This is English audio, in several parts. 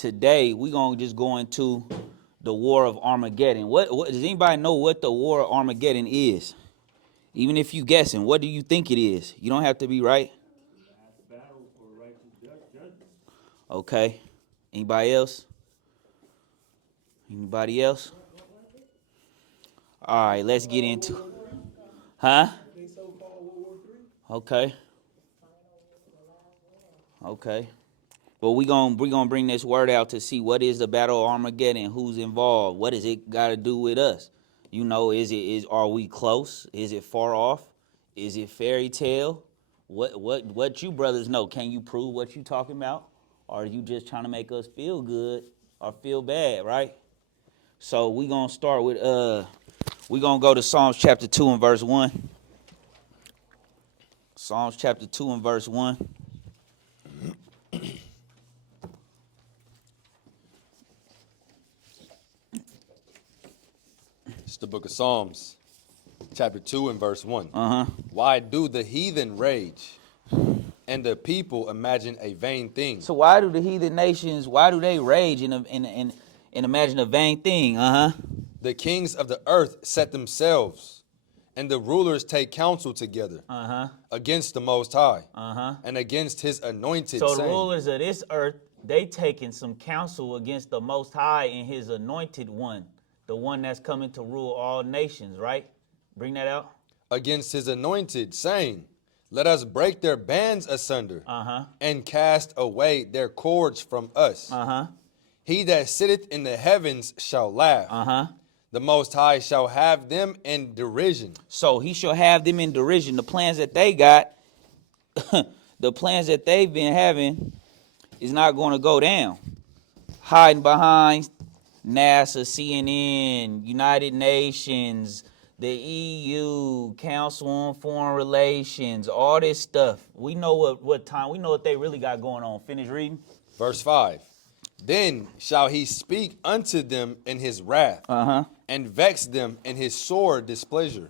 today we're going to just go into the War of Armageddon. What does anybody know what the War of Armageddon is? Even if you guessing, what do you think it is? You don't have to be right. Battle for righteous judgment. Okay. Anybody else? Anybody else? All right, let's get into it. Huh? Okay. Okay. Well, we're gonna bring this word out to see what is the Battle of Armageddon, who's involved, what does it got to do with us? You know, are we close? Is it far off? Is it fairy tale? What you brothers know? Can you prove what you talking about? Or are you just trying to make us feel good or feel bad, right? So we're gonna start with we're gonna go to Psalms chapter 2 and verse 1. Psalms chapter 2 and verse 1. It's the book of Psalms, chapter 2 and verse 1. Uh-huh. Why do the heathen rage and the people imagine a vain thing? So why do the heathen nations, why do they rage and imagine a vain thing? Uh-huh. The kings of the earth set themselves, and the rulers take counsel together against the Most High and against his anointed, So the saying, rulers of this earth, they taking some counsel against the Most High and his anointed one, the one that's coming to rule all nations, right? Bring that out. against his anointed, saying, let us break their bands asunder and cast away their cords from us. He that sitteth in the heavens shall laugh. The Most High shall have them in derision. So he shall have them in derision. The plans that they got, the plans that they've been having is not going to go down. Hiding behind NASA, CNN, United Nations, the EU, Council on Foreign Relations, all this stuff. We know we know what they really got going on. Finish reading. Verse 5. Then shall he speak unto them in his wrath, and vex them in his sore displeasure.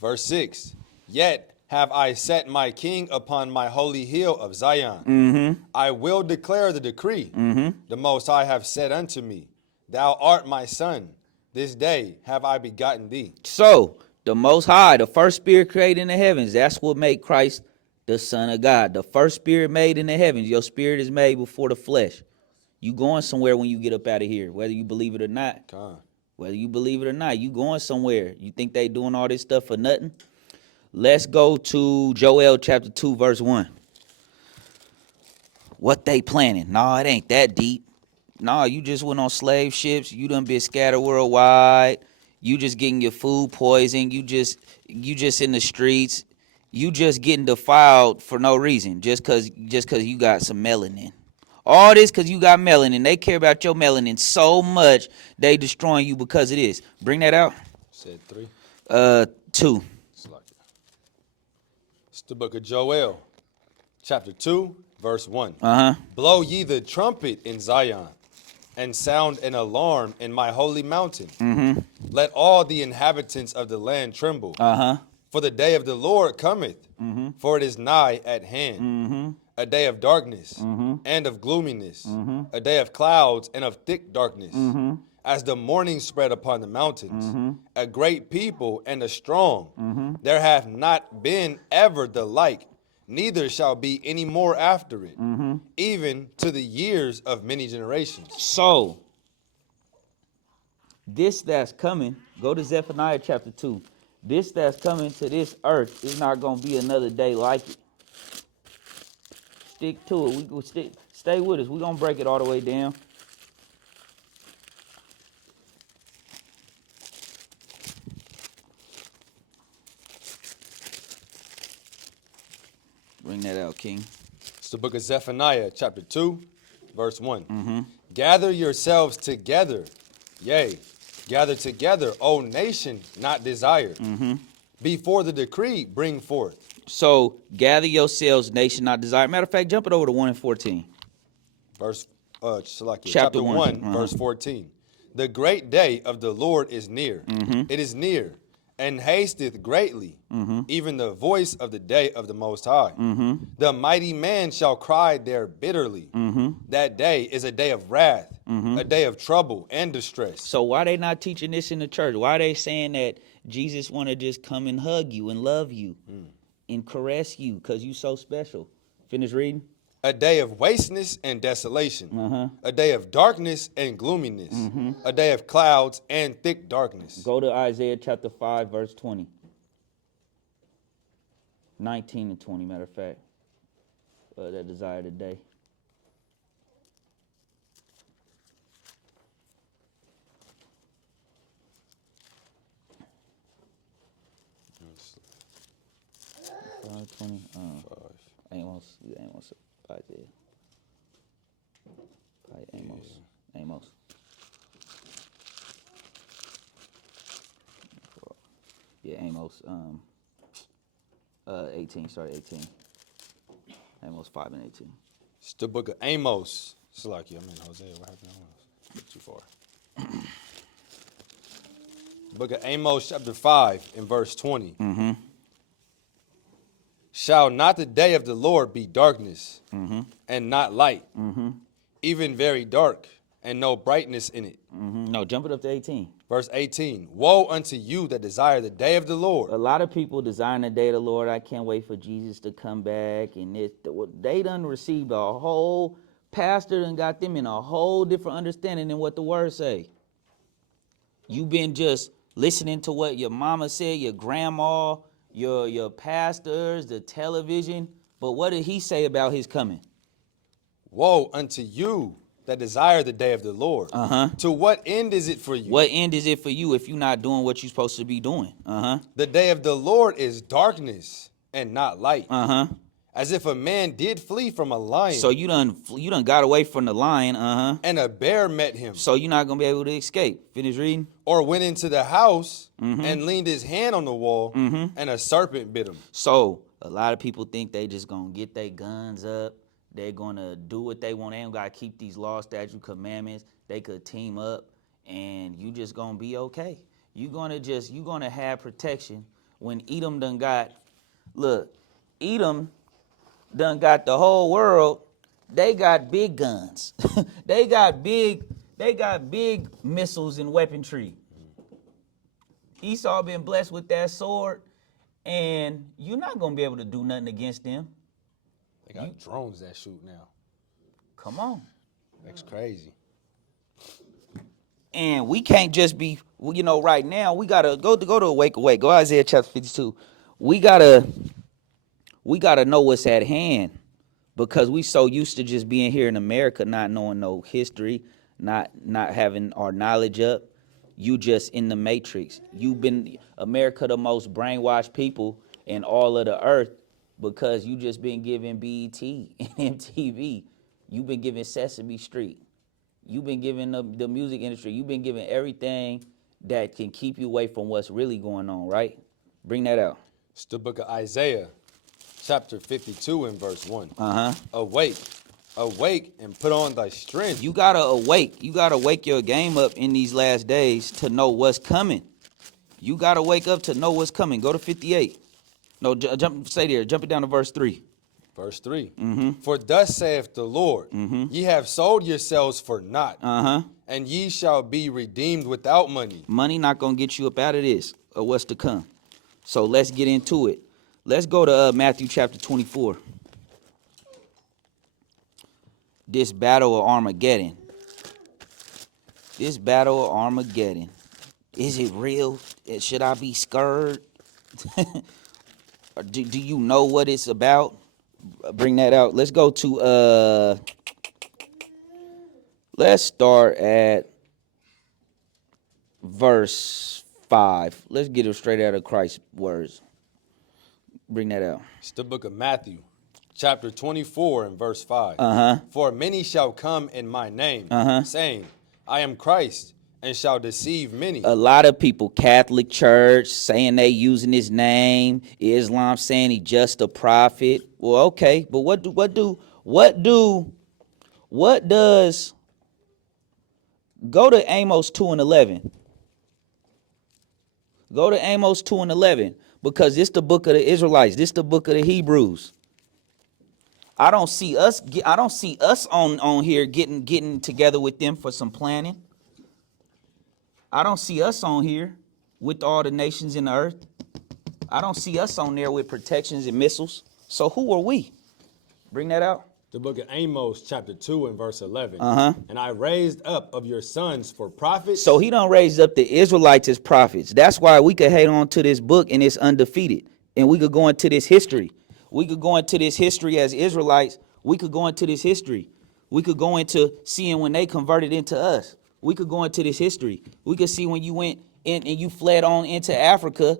Verse 6. Yet have I set my king upon my holy hill of Zion. I will declare the decree. The Most High have said unto me, thou art my son. This day have I begotten thee. So the Most High, the first spirit created in the heavens, that's what made Christ the Son of God. The first spirit made in the heavens. Your spirit is made before the flesh. You going somewhere when you get up out of here, whether you believe it or not. Whether you believe it or not, you going somewhere. You think they doing all this stuff for nothing? Let's go to Joel chapter 2, verse 1. What they planning? No, it ain't that deep. No, you just went on slave ships. You done been scattered worldwide. You just getting your food poisoned. You just in the streets. You just getting defiled for no reason, just cause you got some melanin. All this cause you got melanin. They care about your melanin so much they destroying you because of this. Bring that out. Said 3. 2. It's the book of Joel, chapter 2, verse 1. Blow ye the trumpet in Zion, and sound an alarm in my holy mountain. Let all the inhabitants of the land tremble. For the day of the Lord cometh, for it is nigh at hand. A day of darkness and of gloominess, a day of clouds and of thick darkness. As the morning spread upon the mountains, a great people and a strong. There hath not been ever the like, neither shall be any more after it, even to the years of many generations. So, this that's coming, go to Zephaniah chapter 2. This that's coming to this earth is not going to be another day like it. Stick to it. We go stay with us. We're going to break it all the way down. Bring that out, King. It's the book of Zephaniah, chapter 2, verse 1. Gather yourselves together, yea, gather together, O nation not desired. Before the decree bring forth. So, gather yourselves, nation not desired. Matter of fact, jump it over to 1 and 14. Verse, chapter 1, verse 14. The great day of the Lord is near. It is near. and hasteth greatly, even the voice of the day of the Most High. The mighty man shall cry there bitterly. That day is a day of wrath, a day of trouble and distress. So why they not teaching this in the church? Why they saying that Jesus want to just come and hug you and love you and caress you because you so special? Finish reading. A day of wasteness and desolation, a day of darkness and gloominess, a day of clouds and thick darkness. Go to Isaiah chapter 5, verse 20. 19 and 20, matter of fact. That desire today. Amos, Isaiah. Amos. Yeah, Amos. 18. Start 18. Amos 5 and 18. It's the book of Amos. It's like, I'm in Hosea. What happened to Amos? Too far. Book of Amos, chapter 5, and verse 20. Shall not the day of the Lord be darkness, and not light, even very dark, and no brightness in it? No, jump it up to 18. Verse 18. Woe unto you that desire the day of the Lord. A lot of people desiring the day of the Lord. I can't wait for Jesus to come back. And they done received a whole, pastor and got them in a whole different understanding than what the word say. You been just listening to what your mama said, your grandma, your pastors, the television. But what did he say about his coming? Woe unto you that desire the day of the Lord. To what end is it for you? What end is it for you if you're not doing what you're supposed to be doing? The day of the Lord is darkness and not light. As if a man did flee from a lion. So you done got away from the lion, and a bear met him. So you're not gonna be able to escape. Finish reading. Or went into the house and leaned his hand on the wall, and a serpent bit him. So a lot of people think they just gonna get their guns up. They're gonna do what they want. They don't gotta keep these law, statute, commandments. They could team up, and you just gonna be okay. You gonna have protection when Edom done got. Look, Edom done got the whole world. They got big guns. they got big missiles and weaponry. Esau been blessed with that sword, and you're not gonna be able to do nothing against them. They got drones that shoot now. Come on. That's crazy. And we can't just be, right now, we gotta go to awake. Go Isaiah chapter 52. We gotta know what's at hand, because we so used to just being here in America, not knowing no history, not having our knowledge up. You just in the matrix. You've been America the most brainwashed people in all of the earth, because you just been giving BET and MTV. You've been giving Sesame Street. You've been giving the music industry. You've been giving everything that can keep you away from what's really going on, right? Bring that out. It's the book of Isaiah, chapter 52 and verse 1. Awake, awake, and put on thy strength. You gotta awake. You gotta wake your game up in these last days to know what's coming. You gotta wake up to know what's coming. Go to 58. No, stay there. Jump it down to verse 3. Verse 3. For thus saith the Lord, ye have sold yourselves for naught, and ye shall be redeemed without money. Money not gonna get you up out of this or what's to come. So let's get into it. Let's go to Matthew chapter 24. This battle of Armageddon. This battle of Armageddon. Is it real? Should I be scared? Do you know what it's about? Bring that out. Let's go to let's start at verse 5. Let's get it straight out of Christ's words. Bring that out. It's the book of Matthew, chapter 24 and verse 5. For many shall come in my name, saying, I am Christ, and shall deceive many. A lot of people, Catholic Church, saying they using his name. Islam saying he just a prophet. Well, okay, but what does, go to Amos 2 and 11. Go to Amos 2 and 11, because this the book of the Israelites. This the book of the Hebrews. I don't see us on here getting together with them for some planning. I don't see us on here with all the nations in the earth. I don't see us on there with protections and missiles. So who are we? Bring that out. The book of Amos, chapter 2 and verse 11. And I raised up of your sons for prophets. So he done raised up the Israelites as prophets. That's why we could hate on to this book and it's undefeated. And we could go into this history. We could go into this history as Israelites. We could go into this history. We could go into seeing when they converted into us. We could go into this history. We could see when you went in and you fled on into Africa.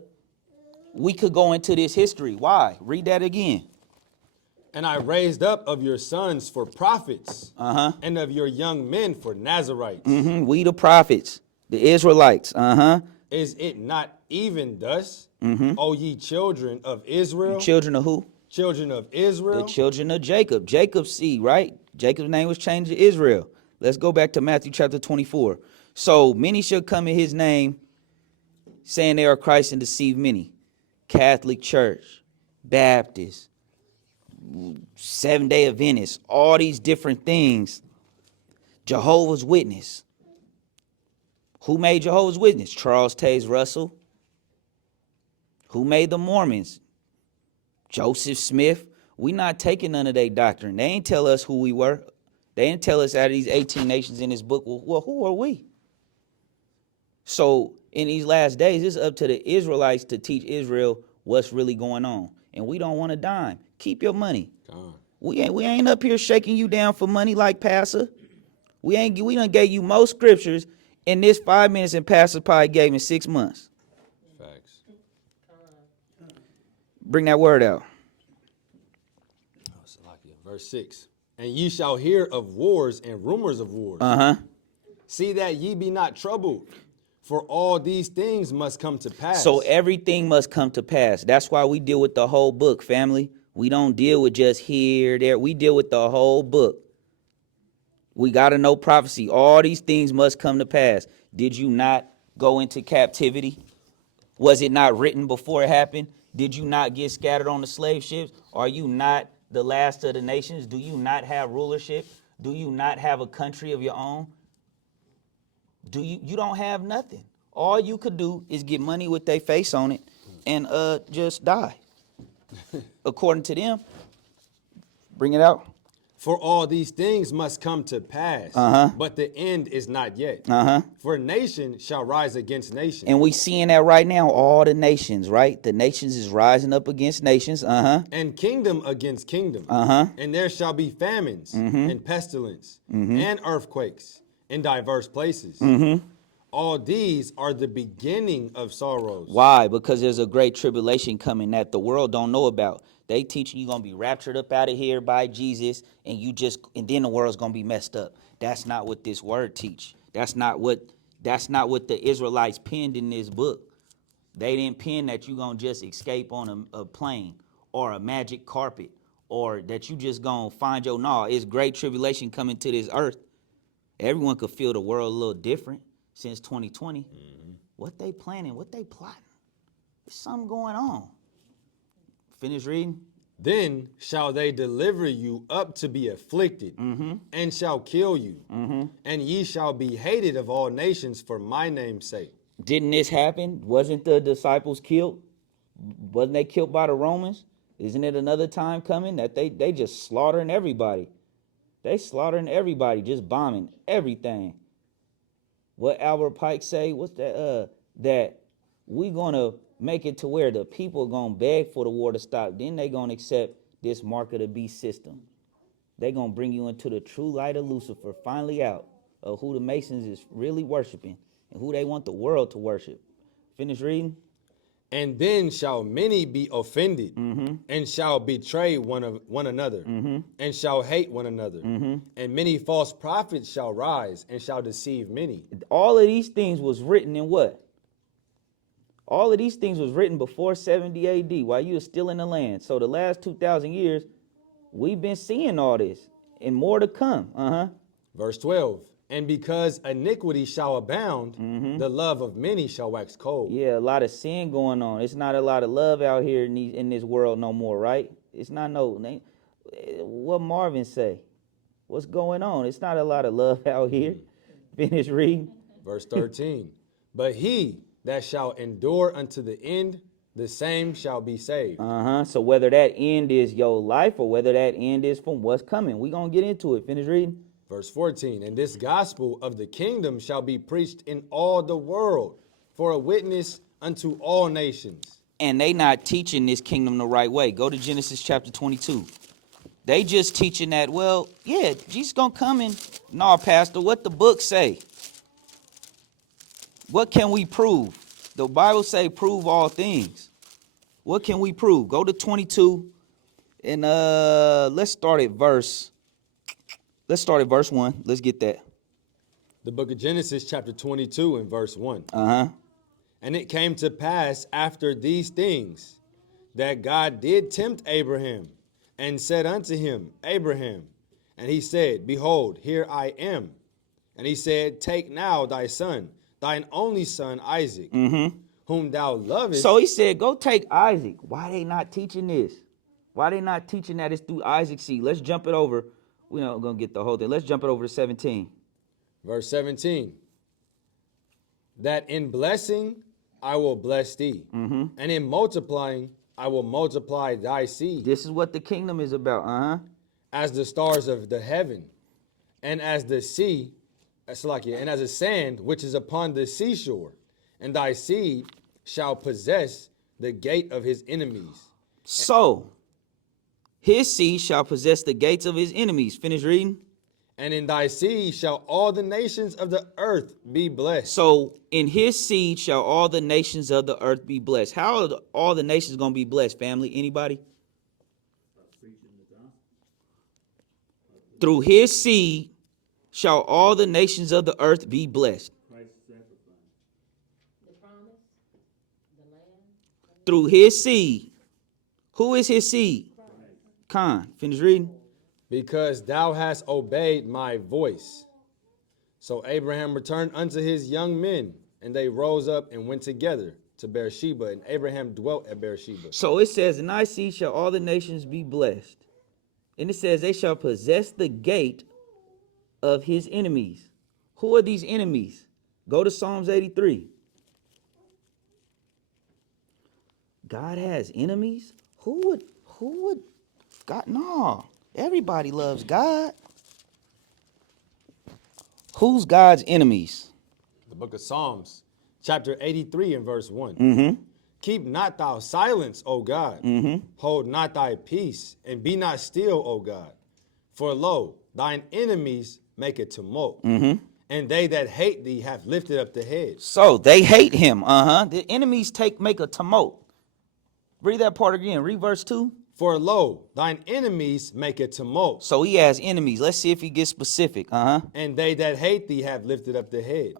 We could go into this history. Why? Read that again. And I raised up of your sons for prophets, and of your young men for Nazarites. We the prophets, the Israelites. Is it not even thus, O ye children of Israel? Children of who? Children of Israel. The children of Jacob. Jacob's seed, right? Jacob's name was changed to Israel. Let's go back to Matthew chapter 24. So many shall come in his name, saying they are Christ, and deceive many. Catholic Church, Baptist, Seventh-day Adventists, all these different things. Jehovah's Witness. Who made Jehovah's Witness? Charles Taze Russell. Who made the Mormons? Joseph Smith. We not taking none of their doctrine. They ain't tell us who we were. They didn't tell us out of these 18 nations in this book, well, who are we? So in these last days, it's up to the Israelites to teach Israel what's really going on. And we don't want a dime. Keep your money. We ain't up here shaking you down for money like Pastor. We done gave you most scriptures in this 5 minutes, and Pastor probably gave in 6 months. Facts. Bring that word out. Verse 6. And ye shall hear of wars and rumors of wars. See that ye be not troubled, for all these things must come to pass. So everything must come to pass. That's why we deal with the whole book, family. We don't deal with just here, there. We deal with the whole book. We got to know prophecy. All these things must come to pass. Did you not go into captivity? Was it not written before it happened? Did you not get scattered on the slave ships? Are you not the last of the nations? Do you not have rulership? Do you not have a country of your own? You don't have nothing. All you could do is get money with their face on it and just die. According to them. Bring it out. For all these things must come to pass, but the end is not yet. For nation shall rise against nation. And we seeing that right now, all the nations, right? The nations is rising up against nations. And kingdom against kingdom. And there shall be famines and pestilence and earthquakes in diverse places. All these are the beginning of sorrows. Why? Because there's a great tribulation coming that the world don't know about. They teaching you gonna be raptured up out of here by Jesus, and then the world's gonna be messed up. That's not what this word teach. That's not what the Israelites penned in this book. They didn't pen that you gonna just escape on a plane or a magic carpet, or that you just gonna find your it's great tribulation coming to this earth. Everyone could feel the world a little different since 2020. What they planning? What they plotting? There's something going on. Finish reading. Then shall they deliver you up to be afflicted, and shall kill you, and ye shall be hated of all nations for my name's sake. Didn't this happen? Wasn't the disciples killed? Wasn't they killed by the Romans? Isn't it another time coming that they just slaughtering everybody? They slaughtering everybody, just bombing everything. What Albert Pike say? What's that? That we gonna make it to where the people gonna beg for the war to stop. Then they gonna accept this mark of the beast system. They gonna bring you into the true light of Lucifer, finally out of who the Masons is really worshiping and who they want the world to worship. Finish reading. And then shall many be offended, and shall betray one another, and shall hate one another. And many false prophets shall rise, and shall deceive many. All of these things was written in what? All of these things was written before 70 AD, while you were still in the land. So the last 2,000 years, we've been seeing all this, and more to come. Verse 12. And because iniquity shall abound, the love of many shall wax cold. Yeah, a lot of sin going on. It's not a lot of love out here in this world no more, right? It's not what Marvin say. What's going on? It's not a lot of love out here. Finish reading. Verse 13. But he that shall endure unto the end, the same shall be saved. So whether that end is your life or whether that end is from what's coming, we gonna get into it. Finish reading. Verse 14. And this gospel of the kingdom shall be preached in all the world for a witness unto all nations. And they not teaching this kingdom the right way. Go to Genesis chapter 22. They just teaching that, well, yeah, Jesus gonna come in. No, Pastor, what the book say? What can we prove? The Bible say prove all things. What can we prove? Go to 22 and let's start at verse 1. Let's get that. The book of Genesis chapter 22 and verse 1. And it came to pass after these things that God did tempt Abraham and said unto him, Abraham. And he said, Behold, here I am. And he said, Take now thy son, thine only son Isaac, whom thou lovest. So he said, go take Isaac. Why they not teaching this? Why they not teaching that it's through Isaac's seed? Let's jump it over. We're not going to get the whole thing. Let's jump it over to 17. Verse 17. That in blessing I will bless thee, and in multiplying I will multiply thy seed. This is what the kingdom is about. As the stars of the heaven, and as the sea, and as the sand which is upon the seashore, and thy seed shall possess the gate of his enemies. So, his seed shall possess the gates of his enemies. Finish reading. And in thy seed shall all the nations of the earth be blessed. So, in his seed shall all the nations of the earth be blessed. How are all the nations going to be blessed, family? Anybody? Through his seed shall all the nations of the earth be blessed. Christ's sacrifice. The promise, the land. Through his seed. Who is his seed? Khan. Finish reading. Because thou hast obeyed my voice. So Abraham returned unto his young men, and they rose up and went together to Beersheba, and Abraham dwelt at Beersheba. So it says, in thy seed shall all the nations be blessed. And it says, they shall possess the gate of his enemies. Who are these enemies? Go to Psalms 83. God has enemies? Who would, God, no. Everybody loves God. Who's God's enemies? The book of Psalms, chapter 83 and verse 1. Keep not thou silence, O God. Hold not thy peace, and be not still, O God. For lo, thine enemies make a tumult, and they that hate thee have lifted up the head. So they hate him. The enemies make a tumult. Read that part again. Read verse 2. For lo, thine enemies make a tumult. So he has enemies. Let's see if he gets specific. And they that hate thee have lifted up the head.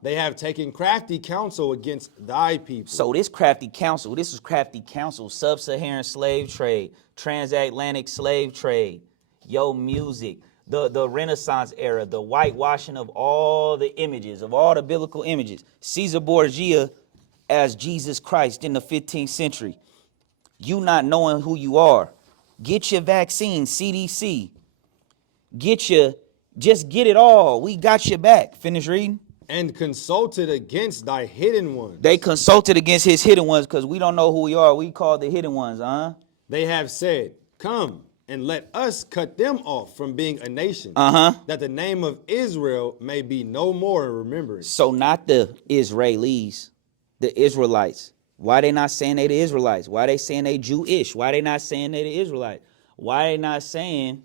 They have taken crafty counsel against thy people. So this is crafty counsel, sub-Saharan slave trade, transatlantic slave trade, music, the Renaissance era, the whitewashing of all the images, of all the biblical images. Caesar Borgia as Jesus Christ in the 15th century. You not knowing who you are. Get your vaccine, CDC. Just get it all. We got your back. Finish reading. And consulted against thy hidden ones. They consulted against his hidden ones because we don't know who we are. We call the hidden ones, They have said, Come and let us cut them off from being a nation, that the name of Israel may be no more in remembrance. So not the Israelis, the Israelites. Why they not saying they the Israelites? Why they saying they Jewish? Why they not saying they the Israelites? Why they not saying,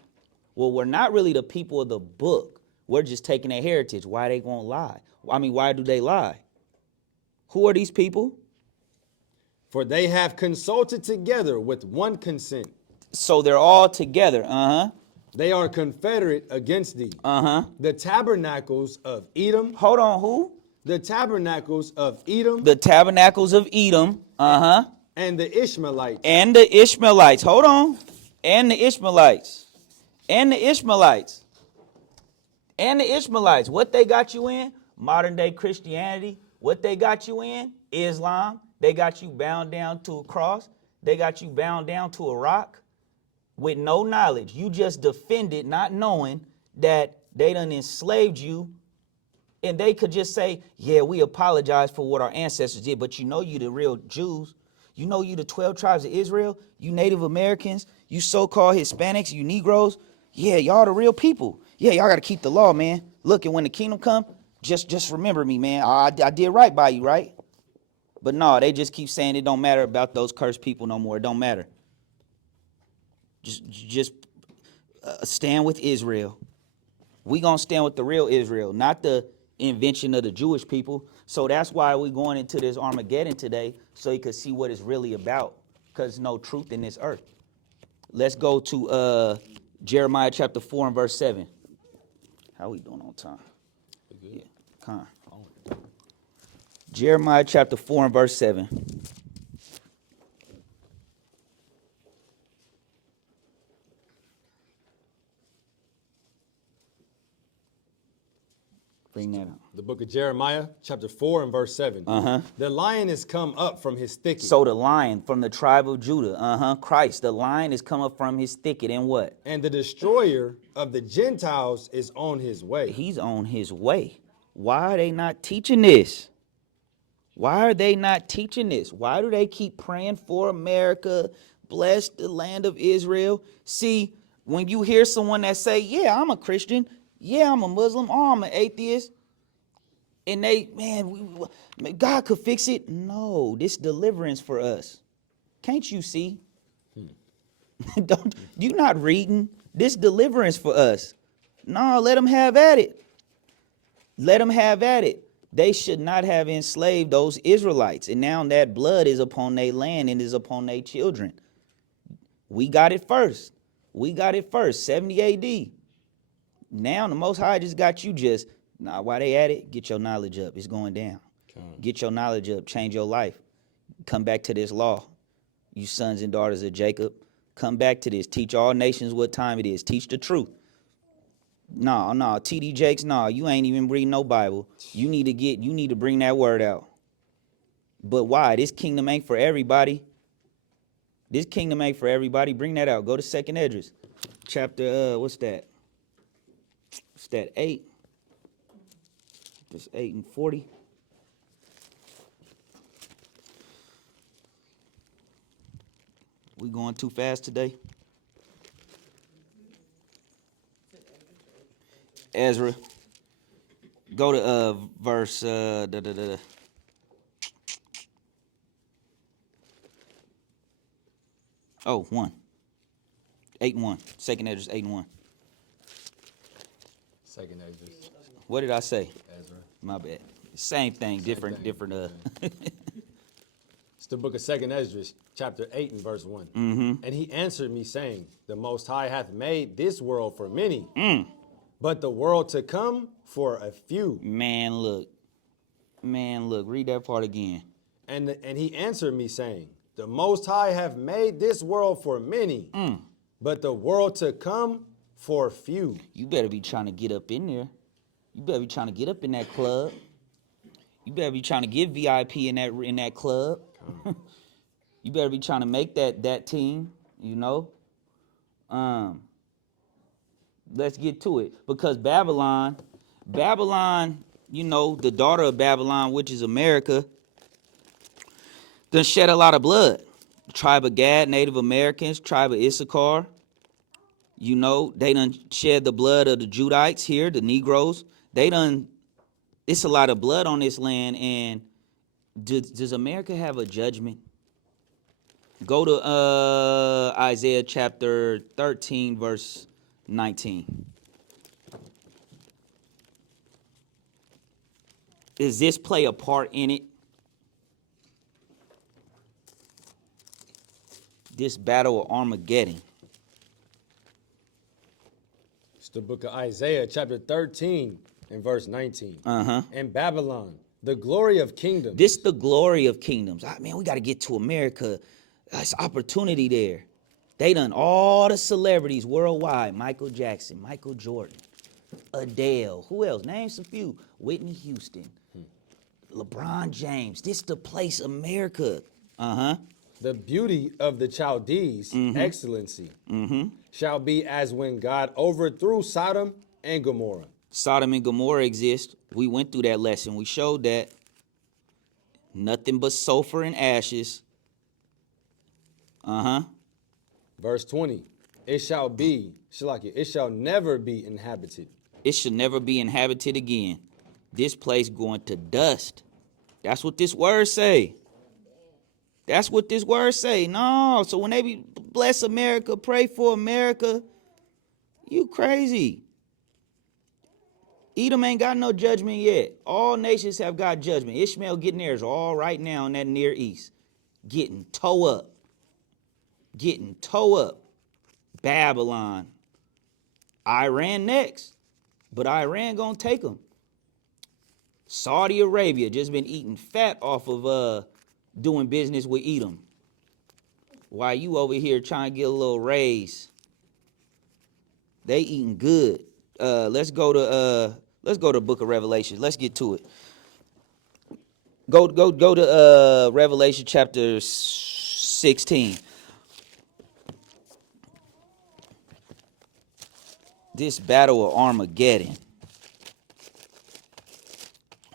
well, we're not really the people of the book. We're just taking their heritage. Why they won't lie? I mean, why do they lie? Who are these people? For they have consulted together with one consent. So they're all together. They are confederate against thee. The tabernacles of Edom. Hold on, who? The tabernacles of Edom. The tabernacles of Edom. And the Ishmaelites. And the Ishmaelites. Hold on. And the Ishmaelites. And the Ishmaelites. And the Ishmaelites, what they got you in? Modern day Christianity. What they got you in? Islam. They got you bound down to a cross. They got you bound down to a rock with no knowledge. You just defended not knowing that they done enslaved you. And they could just say, yeah, we apologize for what our ancestors did, but you know you the real Jews. You know you the 12 tribes of Israel, you Native Americans, you so-called Hispanics, you Negroes. Yeah, y'all the real people. Yeah, y'all got to keep the law, man. Look, and when the kingdom come, just remember me, man. I did right by you, right? But no, they just keep saying it don't matter about those cursed people no more. It don't matter. Just stand with Israel. We gonna stand with the real Israel, not the invention of the Jewish people. So that's why we going into this Armageddon today, so you could see what it's really about, because there's no truth in this earth. Let's go to Jeremiah chapter 4 and verse 7. How we doing on time? Yeah, come on. Jeremiah chapter 4 and verse 7. Bring that up. The book of Jeremiah, chapter 4 and verse 7. The lion is come up from his thicket. So the lion from the tribe of Judah, Christ, the lion is come up from his thicket, and what? And the destroyer of the Gentiles is on his way. He's on his way. Why are they not teaching this? Why are they not teaching this? Why do they keep praying for America, bless the land of Israel? See, when you hear someone that say, yeah, I'm a Christian, yeah, I'm a Muslim, or I'm an atheist, and they, man, God could fix it. No, this deliverance for us. Can't you see? Don't you not reading? This deliverance for us. No, let them have at it. Let them have at it. They should not have enslaved those Israelites. And now that blood is upon their land and is upon their children. We got it first. We got it first, 70 AD. Now the Most High just got you just, why they at it? Get your knowledge up. It's going down. Get your knowledge up. Change your life. Come back to this law. You sons and daughters of Jacob. Come back to this. Teach all nations what time it is. Teach the truth. No, TD Jakes, you ain't even reading no Bible. You need to bring that word out. But why? This kingdom ain't for everybody. This kingdom ain't for everybody. Bring that out. Go to 2nd Esdras. Chapter, what's that? What's that, 8? Just 8 and 40. We going too fast today? Ezra. Go to verse Oh, 1. 8 and 1. 2nd Esdras 8 and 1. 2nd Esdras. What did I say? Ezra. My bad. Same thing, different. It's the book of 2nd Esdras, chapter 8 and verse 1. And he answered me, saying, the Most High hath made this world for many, but the world to come for a few. Man, look. Read that part again. And he answered me, saying, the Most High hath made this world for many, but the world to come for few. You better be trying to get up in there. You better be trying to get up in that club. You better be trying to get VIP in that club. You better be trying to make that team, you know. Let's get to it. Because Babylon, you know, the daughter of Babylon, which is America, done shed a lot of blood. Tribe of Gad, Native Americans, tribe of Issachar. You know, they done shed the blood of the Judites here, the Negroes. It's a lot of blood on this land. And does America have a judgment? Go to Isaiah chapter 13, verse 19. Does this play a part in it? This battle of Armageddon. It's the book of Isaiah, chapter 13 and verse 19. And Babylon, the glory of kingdoms. This the glory of kingdoms. Man, we got to get to America. There's opportunity there. They done all the celebrities worldwide. Michael Jackson, Michael Jordan. Adele. Who else? Name some few. Whitney Houston. LeBron James. This the place, America. The beauty of the Chaldees, excellency, shall be as when God overthrew Sodom and Gomorrah. Sodom and Gomorrah exist. We went through that lesson. We showed that. Nothing but sulfur and ashes. Verse 20, it shall be, Shalaki, it shall never be inhabited. It should never be inhabited again. This place going to dust. That's what this word say. That's what this word say. No, so when they be bless America, pray for America, you crazy. Edom ain't got no judgment yet. All nations have got judgment. Ishmael getting theirs all right now in that Near East. Getting toe up. Getting toe up. Babylon. Iran next. But Iran gonna take them. Saudi Arabia just been eating fat off of doing business with Edom. While you over here trying to get a little raise. They eating good. Let's go to Book of Revelation. Let's get to it. Go to Revelation chapter 16. This battle of Armageddon.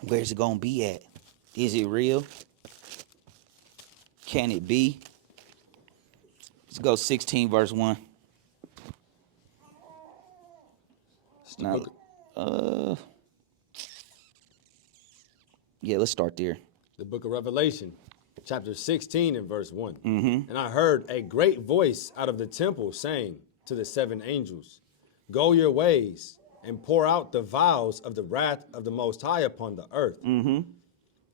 Where's it gonna be at? Is it real? Can it be? Let's go 16 verse 1. Now, yeah, let's start there. The book of Revelation, chapter 16 and verse 1. And I heard a great voice out of the temple saying to the 7 angels, go your ways and pour out the vials of the wrath of the Most High upon the earth. And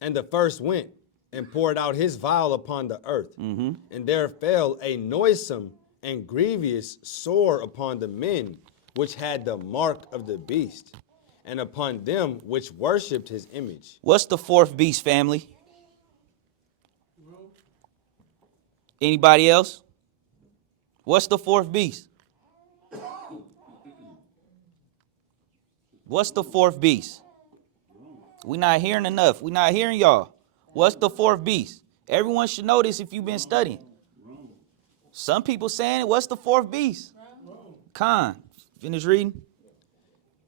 the first went and poured out his vial upon the earth. And there fell a noisome and grievous sore upon the men which had the mark of the beast, and upon them which worshipped his image. What's the fourth beast, family? Anybody else? What's the fourth beast? What's the fourth beast? We not hearing enough. We not hearing y'all. What's the fourth beast? Everyone should know this if you've been studying. Some people saying, what's the fourth beast? Khan, finish reading.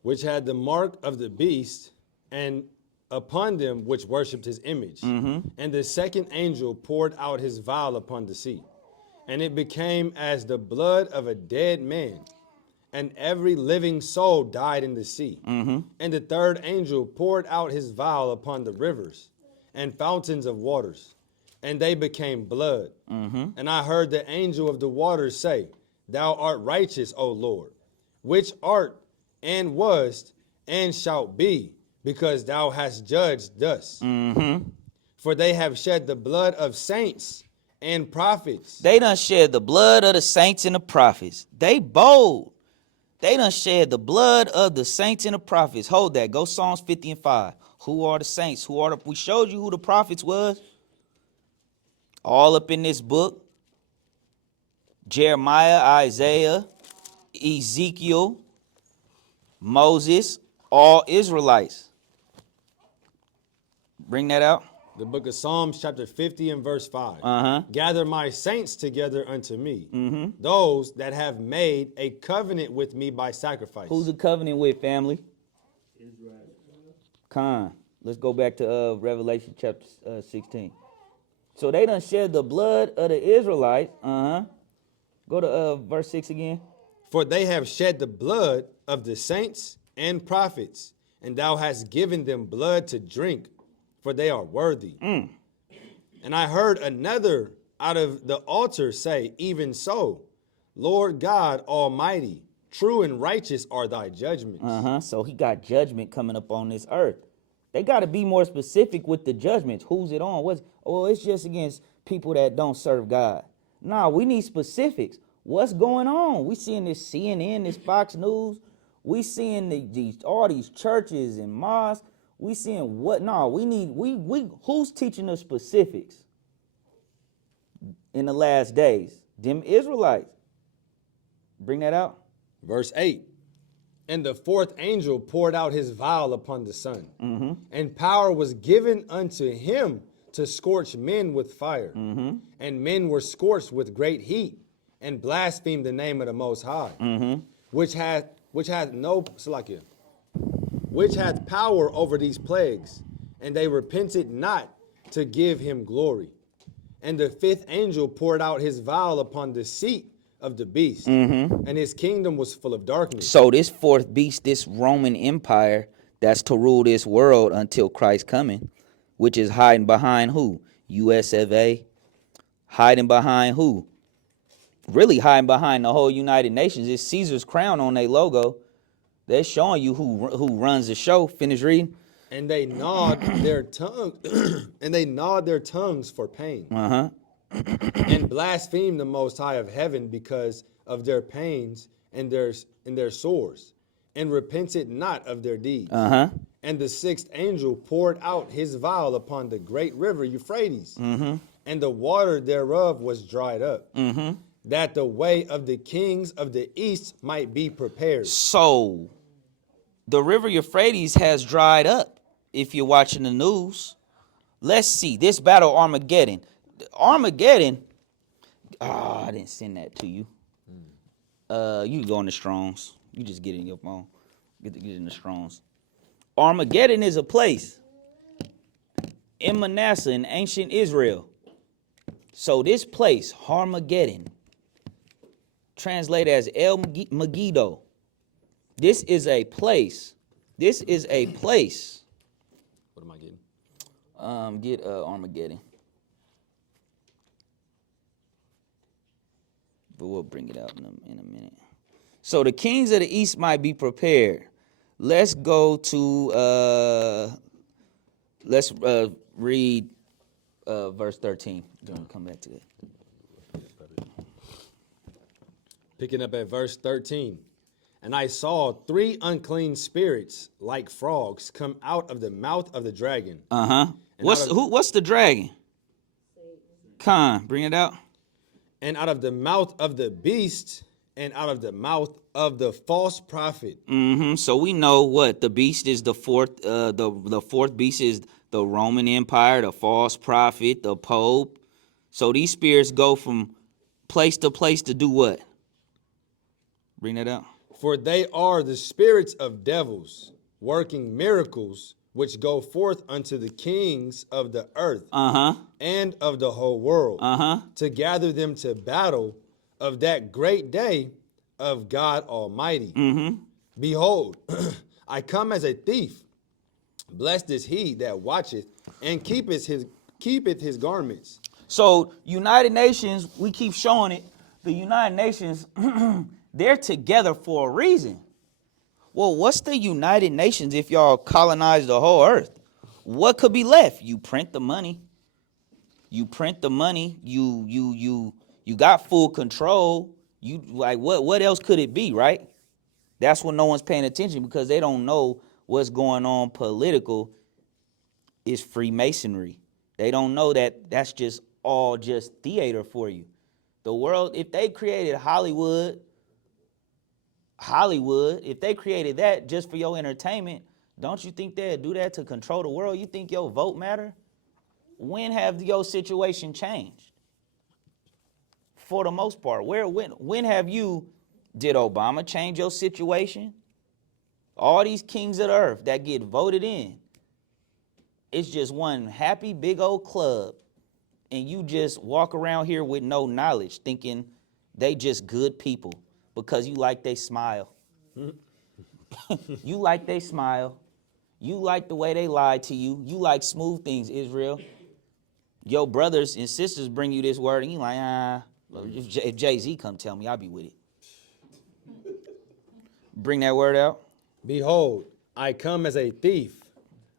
Which had the mark of the beast, and upon them which worshipped his image. And the second angel poured out his vial upon the sea, and it became as the blood of a dead man, and every living soul died in the sea. And the third angel poured out his vial upon the rivers and fountains of waters, and they became blood. And I heard the angel of the waters say, thou art righteous, O Lord, which art and wast and shalt be, because thou hast judged thus. For they have shed the blood of saints and prophets. They done shed the blood of the saints and the prophets. They bold. They done shed the blood of the saints and the prophets. Hold that. Go Psalms 50 and 5. Who are the saints? Who are the? We showed you who the prophets was. All up in this book. Jeremiah, Isaiah, Ezekiel, Moses, all Israelites. Bring that out. The book of Psalms, chapter 50 and verse 5. Gather my saints together unto me, those that have made a covenant with me by sacrifice. Who's a covenant with, family? Israel. Khan. Let's go back to Revelation chapter 16. So they done shed the blood of the Israelites. Go to verse 6 again. For they have shed the blood of the saints and prophets, and thou hast given them blood to drink, for they are worthy. And I heard another out of the altar say, even so, Lord God Almighty, true and righteous are thy judgments. So he got judgment coming up on this earth. They got to be more specific with the judgments. Who's it on? It's just against people that don't serve God. Nah, we need specifics. What's going on? We seeing this CNN, this Fox News. We seeing all these churches and mosques. We seeing what? No, we who's teaching us specifics in the last days? Them Israelites. Bring that out. Verse 8. And the fourth angel poured out his vial upon the sun. And power was given unto him to scorch men with fire. And men were scorched with great heat, and blasphemed the name of the Most High, which hath no Salakia, which hath power over these plagues, and they repented not to give him glory. And the fifth angel poured out his vial upon the seat of the beast, and his kingdom was full of darkness. So this fourth beast, this Roman Empire, that's to rule this world until Christ coming, which is hiding behind who? US of A. Hiding behind who? Really hiding behind the whole United Nations. It's Caesar's crown on their logo. They're showing you who runs the show. Finish reading. And they gnawed their tongue, and they gnawed their tongues for pain, and blasphemed the Most High of heaven because of their pains and their sores, and repented not of their deeds. And the sixth angel poured out his vial upon the great river Euphrates, and the water thereof was dried up, that the way of the kings of the east might be prepared. So the river Euphrates has dried up. If you're watching the news, let's see this battle Armageddon. Armageddon. Oh, I didn't send that to you. You can go in the Strongs. You just get it in your phone. Get in the Strongs. Armageddon is a place in Manasseh in ancient Israel. So this place, Armageddon, translated as El Megiddo. This is a place. This is a place. What am I getting? Get Armageddon. But we'll bring it out in a minute. So the kings of the east might be prepared. Let's go to let's read verse 13. Don't come back to that. Picking up at verse 13. And I saw 3 unclean spirits like frogs come out of the mouth of the dragon. What's the dragon? Khan, bring it out. And out of the mouth of the beast, and out of the mouth of the false prophet. So we know what the beast is. The fourth beast is the Roman Empire, the false prophet, the Pope. So these spirits go from place to place to do what? Bring that out. For they are the spirits of devils, working miracles, which go forth unto the kings of the earth and of the whole world, to gather them to battle of that great day of God Almighty. Behold, I come as a thief. Blessed is he that watcheth and keepeth his garments. So United Nations, we keep showing it. The United Nations, they're together for a reason. Well, what's the United Nations if y'all colonize the whole earth? What could be left? You print the money. You print the money. You got full control. You like what else could it be, right? That's when no one's paying attention because they don't know what's going on political is Freemasonry. They don't know that that's just all just theater for you. The world, if they created Hollywood, if they created that just for your entertainment, don't you think they'd do that to control the world? You think your vote matter? When have your situation changed? For the most part, when have did Obama change your situation? All these kings of the earth that get voted in, it's just one happy big old club. And you just walk around here with no knowledge thinking they just good people because you like they smile. You like they smile. You like the way they lie to you. You like smooth things, Israel. Your brothers and sisters bring you this word and you like, if Jay-Z come tell me, I'll be with it. Bring that word out. Behold, I come as a thief.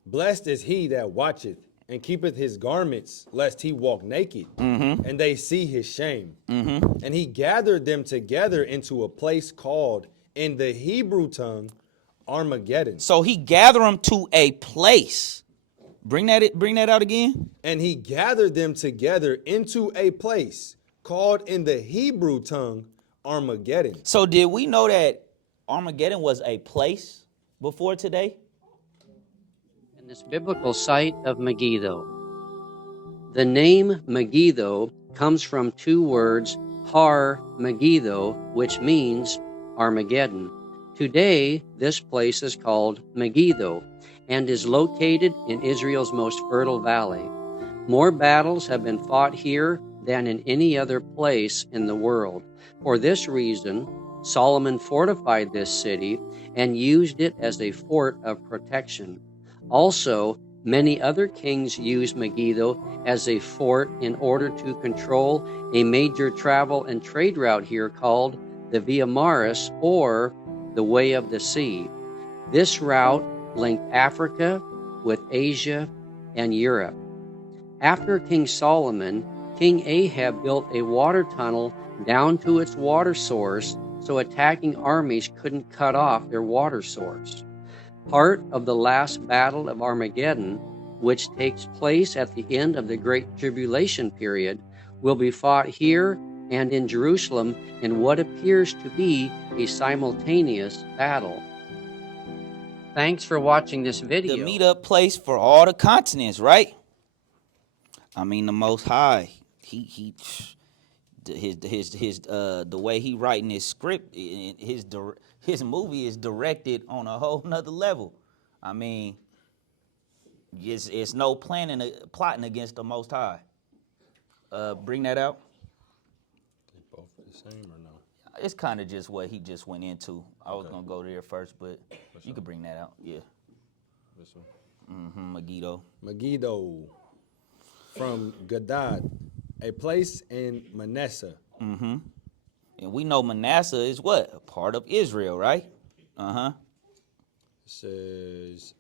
Blessed is he that watcheth and keepeth his garments, lest he walk naked, and they see his shame. And he gathered them together into a place called, in the Hebrew tongue, Armageddon. So he gathered them to a place. Bring that out again. And he gathered them together into a place called in the Hebrew tongue, Armageddon. So did we know that Armageddon was a place before today? In this biblical site of Megiddo. The name Megiddo comes from two words, Har Megiddo, which means Armageddon. Today, this place is called Megiddo and is located in Israel's most fertile valley. More battles have been fought here than in any other place in the world. For this reason, Solomon fortified this city and used it as a fort of protection. Also, many other kings used Megiddo as a fort in order to control a major travel and trade route here called the Via Maris, or the Way of the Sea. This route linked Africa with Asia and Europe. After King Solomon, King Ahab built a water tunnel down to its water source so attacking armies couldn't cut off their water source. Part of the last battle of Armageddon, which takes place at the end of the Great Tribulation period, will be fought here and in Jerusalem in what appears to be a simultaneous battle. Thanks for watching this video. The meetup place for all the continents, right? I mean, the Most High, the way he writing his script, his movie is directed on a whole nother level. I mean, it's no plotting against the Most High. Bring that out. They both the same or no? It's kind of just what he just went into. I was gonna go there first, but you could bring that out. Yeah. This one. Megiddo. Megiddo. From Gadad, a place in Manasseh. And we know Manasseh is what? A part of Israel, right? It says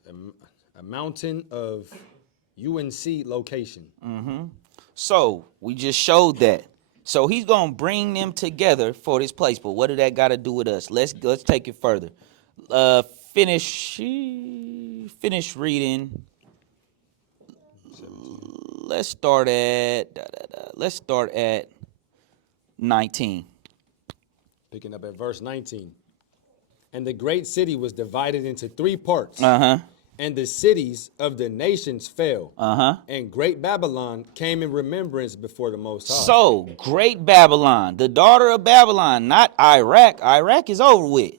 a mountain of UNC location. So we just showed that. So he's gonna bring them together for this place. But what did that got to do with us? Let's take it further. Finish reading. Let's start at 19. Picking up at verse 19. And the great city was divided into three parts. And the cities of the nations fell. And great Babylon came in remembrance before the Most High. So, great Babylon, the daughter of Babylon, not Iraq. Iraq is over with.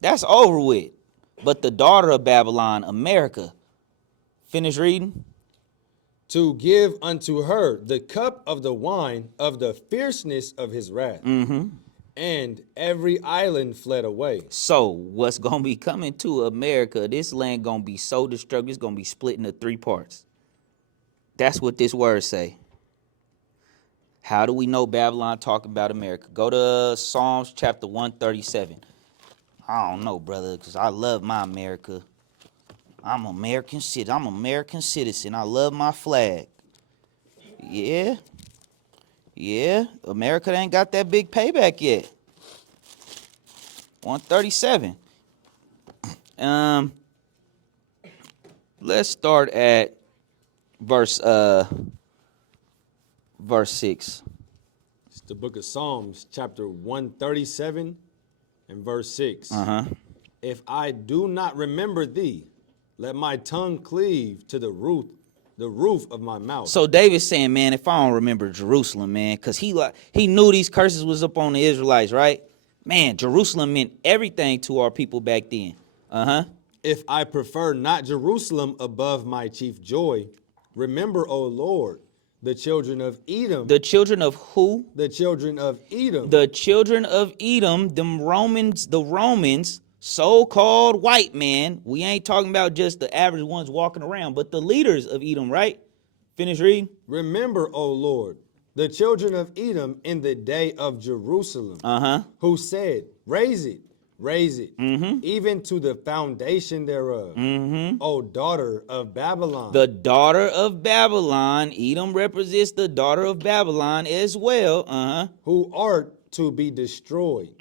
That's over with. But the daughter of Babylon, America. Finish reading. To give unto her the cup of the wine of the fierceness of his wrath. And every island fled away. So what's going to be coming to America, this land going to be so destructive, it's going to be split into three parts. That's what this word say. How do we know Babylon talking about America? Go to Psalms chapter 137. I don't know, brother, because I love my America. I'm an American citizen. I love my flag. Yeah. America ain't got that big payback yet. 137. Let's start at verse 6. It's the book of Psalms, chapter 137 and verse 6. If I do not remember thee, let my tongue cleave to the roof of my mouth. So David's saying, man, if I don't remember Jerusalem, man, because he knew these curses was up on the Israelites, right? Man, Jerusalem meant everything to our people back then. If I prefer not Jerusalem above my chief joy, remember, O Lord, the children of Edom. The children of who? The children of Edom. The children of Edom, the Romans, so-called white man. We ain't talking about just the average ones walking around, but the leaders of Edom, right? Finish reading. Remember, O Lord, the children of Edom in the day of Jerusalem, who said, raise it, even to the foundation thereof. O daughter of Babylon. The daughter of Babylon. Edom represents the daughter of Babylon as well. Who art to be destroyed.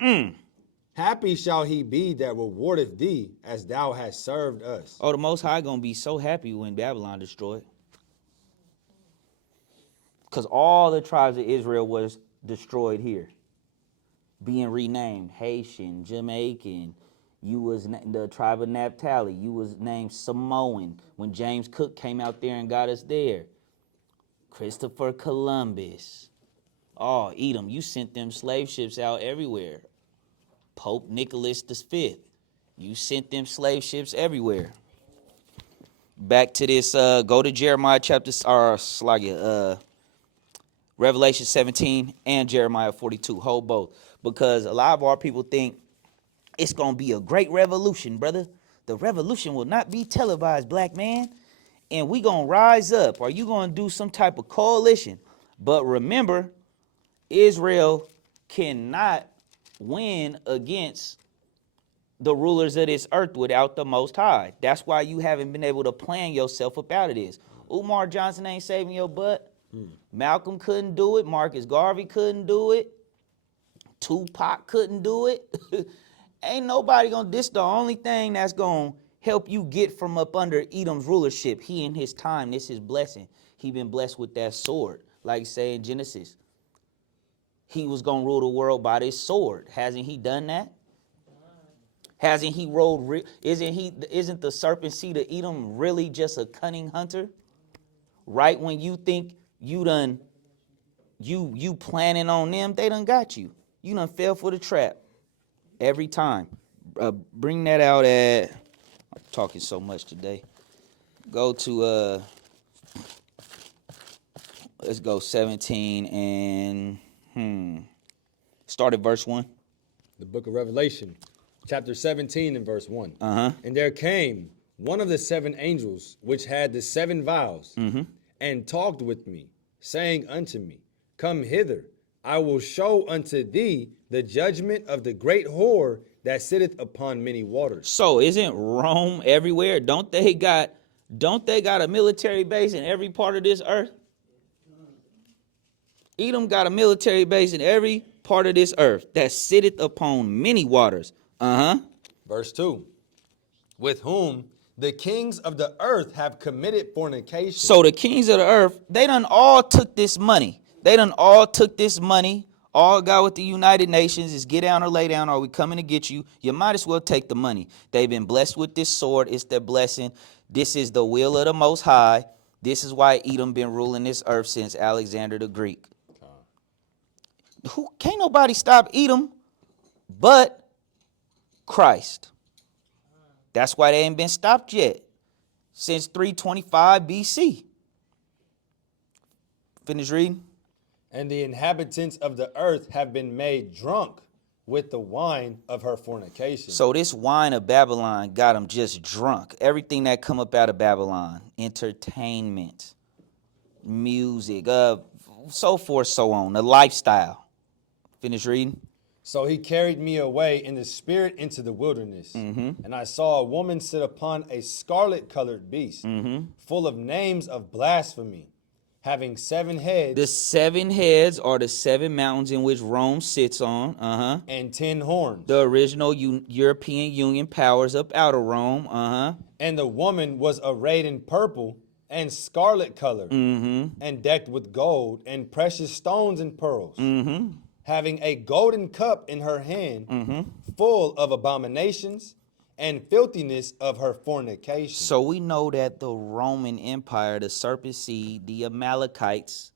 Happy shall he be that rewardeth thee as thou hast served us. Oh, the Most High gonna be so happy when Babylon destroyed. Because all the tribes of Israel was destroyed here. being renamed Haitian, Jamaican. You was the tribe of Naphtali. You was named Samoan when James Cook came out there and got us there. Christopher Columbus. Oh, Edom, you sent them slave ships out everywhere. Pope Nicholas V. You sent them slave ships everywhere. Back to this, go to Jeremiah chapter, Revelation 17 and Jeremiah 42. Hold both. Because a lot of our people think it's going to be a great revolution, brother. The revolution will not be televised, black man. And we going to rise up. Are you going to do some type of coalition? But remember, Israel cannot win against the rulers of this earth without the Most High. That's why you haven't been able to plan yourself up out of this. Umar Johnson ain't saving your butt. Malcolm couldn't do it. Marcus Garvey couldn't do it. Tupac couldn't do it. Ain't nobody gonna, this the only thing that's gonna help you get from up under Edom's rulership. He in his time, this is blessing. He been blessed with that sword. Like say in Genesis, he was gonna rule the world by this sword. Hasn't he done that? Hasn't he rode, isn't the serpent seed of Edom really just a cunning hunter? Right when you think you done, you planning on them, they done got you. You done fell for the trap every time. Bring that out at, I'm talking so much today. Go to, let's go 17 and, start at verse 1. The book of Revelation, chapter 17 and verse 1. Uh-huh. And there came one of the 7 angels, which had the 7 vials, and talked with me, saying unto me, Come hither, I will show unto thee the judgment of the great whore that sitteth upon many waters. So isn't Rome everywhere? Don't they got a military base in every part of this earth? Edom got a military base in every part of this earth that sitteth upon many waters. Verse 2. With whom the kings of the earth have committed fornication. So the kings of the earth, they done all took this money. All got with the United Nations is get down or lay down, or we coming to get you. You might as well take the money. They've been blessed with this sword. It's their blessing. This is the will of the Most High. This is why Edom been ruling this earth since Alexander the Greek. Can't nobody stop Edom but Christ. That's why they ain't been stopped yet since 325 BC. Finish reading. And the inhabitants of the earth have been made drunk with the wine of her fornication. So this wine of Babylon got them just drunk. Everything that come up out of Babylon, entertainment, music, so forth, so on, the lifestyle. Finish reading. So he carried me away in the spirit into the wilderness. And I saw a woman sit upon a scarlet-colored beast, full of names of blasphemy, having 7 heads. The 7 heads are the 7 mountains in which Rome sits on. And 10 horns. The original European Union powers up out of Rome. And the woman was arrayed in purple and scarlet color, and decked with gold and precious stones and pearls, having a golden cup in her hand, full of abominations and filthiness of her fornication. So we know that the Roman Empire, the serpent seed, the Amalekites,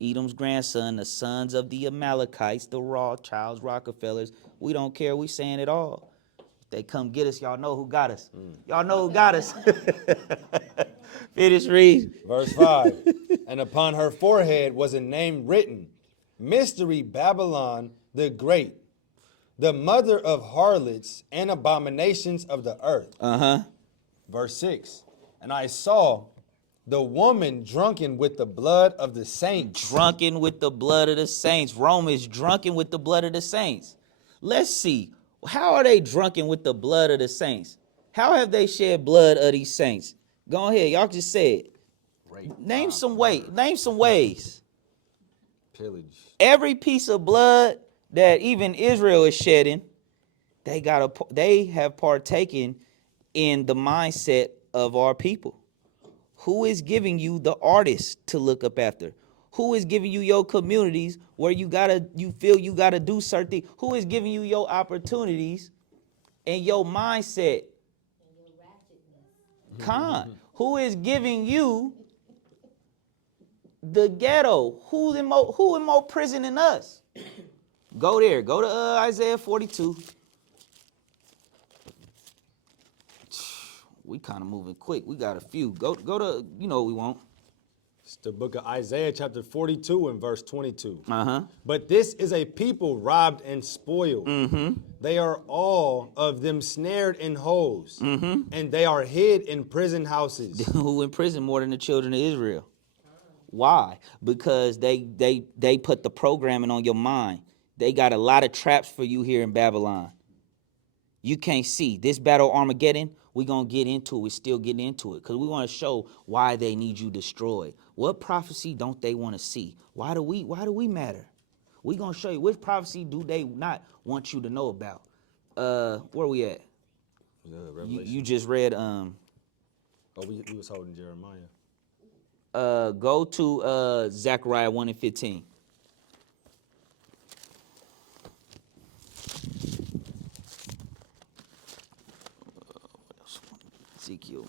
Edom's grandson, the sons of the Amalekites, the Rothschilds, Rockefellers, we don't care, we saying it all. If they come get us, y'all know who got us. Y'all know who got us. Finish read. Verse 5. And upon her forehead was a name written, Mystery Babylon the Great, the mother of harlots and abominations of the earth. Verse 6. And I saw the woman drunken with the blood of the saints. Drunken with the blood of the saints. Rome is drunken with the blood of the saints. Let's see. How are they drunken with the blood of the saints? How have they shed blood of these saints? Go ahead. Y'all just say it. Name some ways. Pillage. Every piece of blood that even Israel is shedding, they have partaken in the mindset of our people. Who is giving you the artist to look up after? Who is giving you your communities where you feel you gotta do certain things? Who is giving you your opportunities and your mindset? Con. Who is giving you the ghetto? Who in more prison than us? Go there. Go to Isaiah 42. We kind of moving quick. We got a few. Go to, you know we won't. It's the book of Isaiah, chapter 42 and verse 22. Uh-huh. But this is a people robbed and spoiled. Mm-hmm. They are all of them snared in holes, Mm-hmm. and they are hid in prison houses. Who in prison more than the children of Israel? Why? Because they put the programming on your mind. They got a lot of traps for you here in Babylon. You can't see. This battle Armageddon, we're going to get into it. We're still getting into it because we want to show why they need you destroyed. What prophecy don't they want to see? Why do we matter? We're going to show you which prophecy do they not want you to know about. Where we at? You just read we was holding Jeremiah. Go to Zechariah 1 and 15. Ezekiel.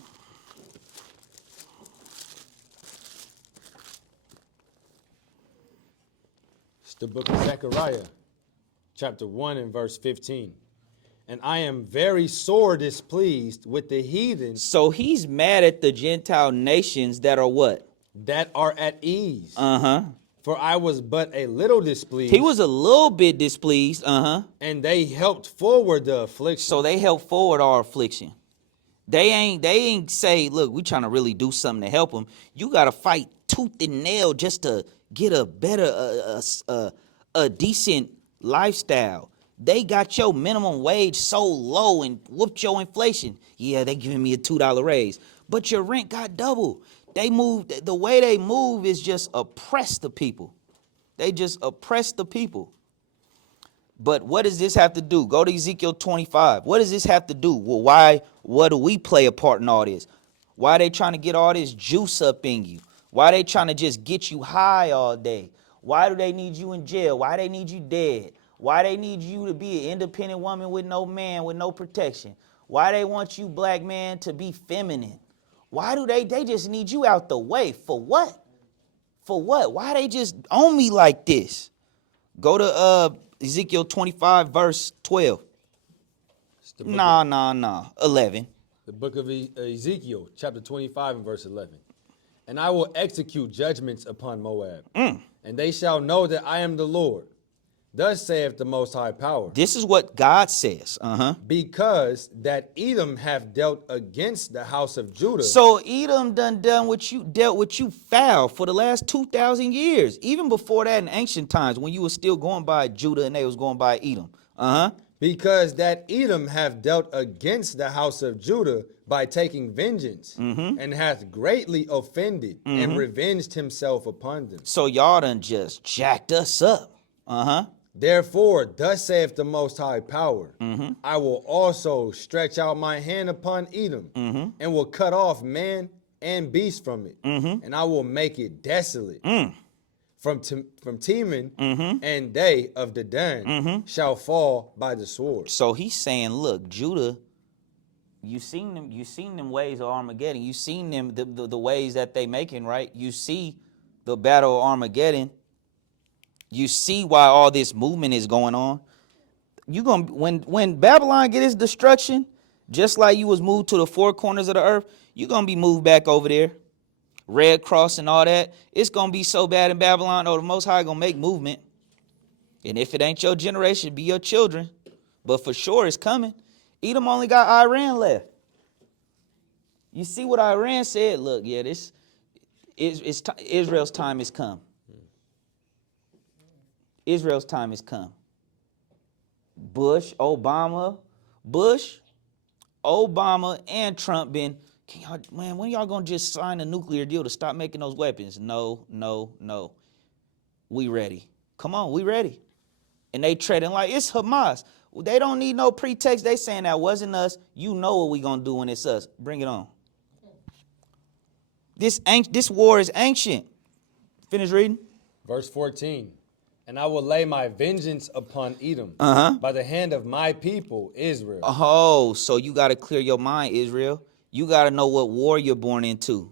It's the book of Zechariah, chapter 1 and verse 15. And I am very sore displeased with the heathen So he's mad at the Gentile nations that are what? that are at ease. Uh-huh. For I was but a little displeased. He was a little bit displeased. Uh-huh. And they helped forward the affliction. So they helped forward our affliction. They ain't say, look, we trying to really do something to help them. You got to fight tooth and nail just to get a better, a decent lifestyle. They got your minimum wage so low and whooped your inflation. Yeah, they giving me a $2 raise, but your rent got double. They moved, the way they move is just oppress the people. They just oppress the people. But what does this have to do? Go to Ezekiel 25. What does this have to do? Well, what do we play a part in all this? Why are they trying to get all this juice up in you? Why are they trying to just get you high all day? Why do they need you in jail? Why they need you dead? Why they need you to be an independent woman with no man, with no protection? Why they want you, black man, to be feminine? Why do they just need you out the way? For what? For what? Why they just on me like this? Go to Ezekiel 25, verse 12. 11. The book of Ezekiel, chapter 25 and verse 11. And I will execute judgments upon Moab, and they shall know that I am the Lord. Thus saith the Most High Power. This is what God says. Because that Edom have dealt against the house of Judah. So Edom dealt with you foul for the last 2,000 years. Even before that in ancient times when you were still going by Judah and they was going by Edom. Because that Edom have dealt against the house of Judah by taking vengeance, and hath greatly offended and revenged himself upon them. So y'all done just jacked us up. Therefore, thus saith the Most High Power, I will also stretch out my hand upon Edom, and will cut off man and beast from it, and I will make it desolate. From Teman, and they of Dedan shall fall by the sword. So he's saying, look, Judah, you seen them ways of Armageddon. You seen them the ways that they making, right? You see the battle of Armageddon. You see why all this movement is going on. You gonna when Babylon get its destruction, just like you was moved to the four corners of the earth, you're gonna be moved back over there. Red Cross and all that. It's gonna be so bad in Babylon. Oh, the Most High gonna make movement. And if it ain't your generation, it'll be your children. But for sure, it's coming. Edom only got Iran left. You see what Iran said? Look, yeah, Israel's time has come. Israel's time has come. Bush, Obama, and Trump been, when y'all gonna just sign a nuclear deal to stop making those weapons? No. We ready. Come on, we ready. And they treading like it's Hamas. They don't need no pretext. They saying that wasn't us. You know what we gonna do when it's us. Bring it on. This war is ancient. Finish reading. Verse 14. And I will lay my vengeance upon Edom by the hand of my people, Israel. Oh, so you got to clear your mind, Israel. You got to know what war you're born into.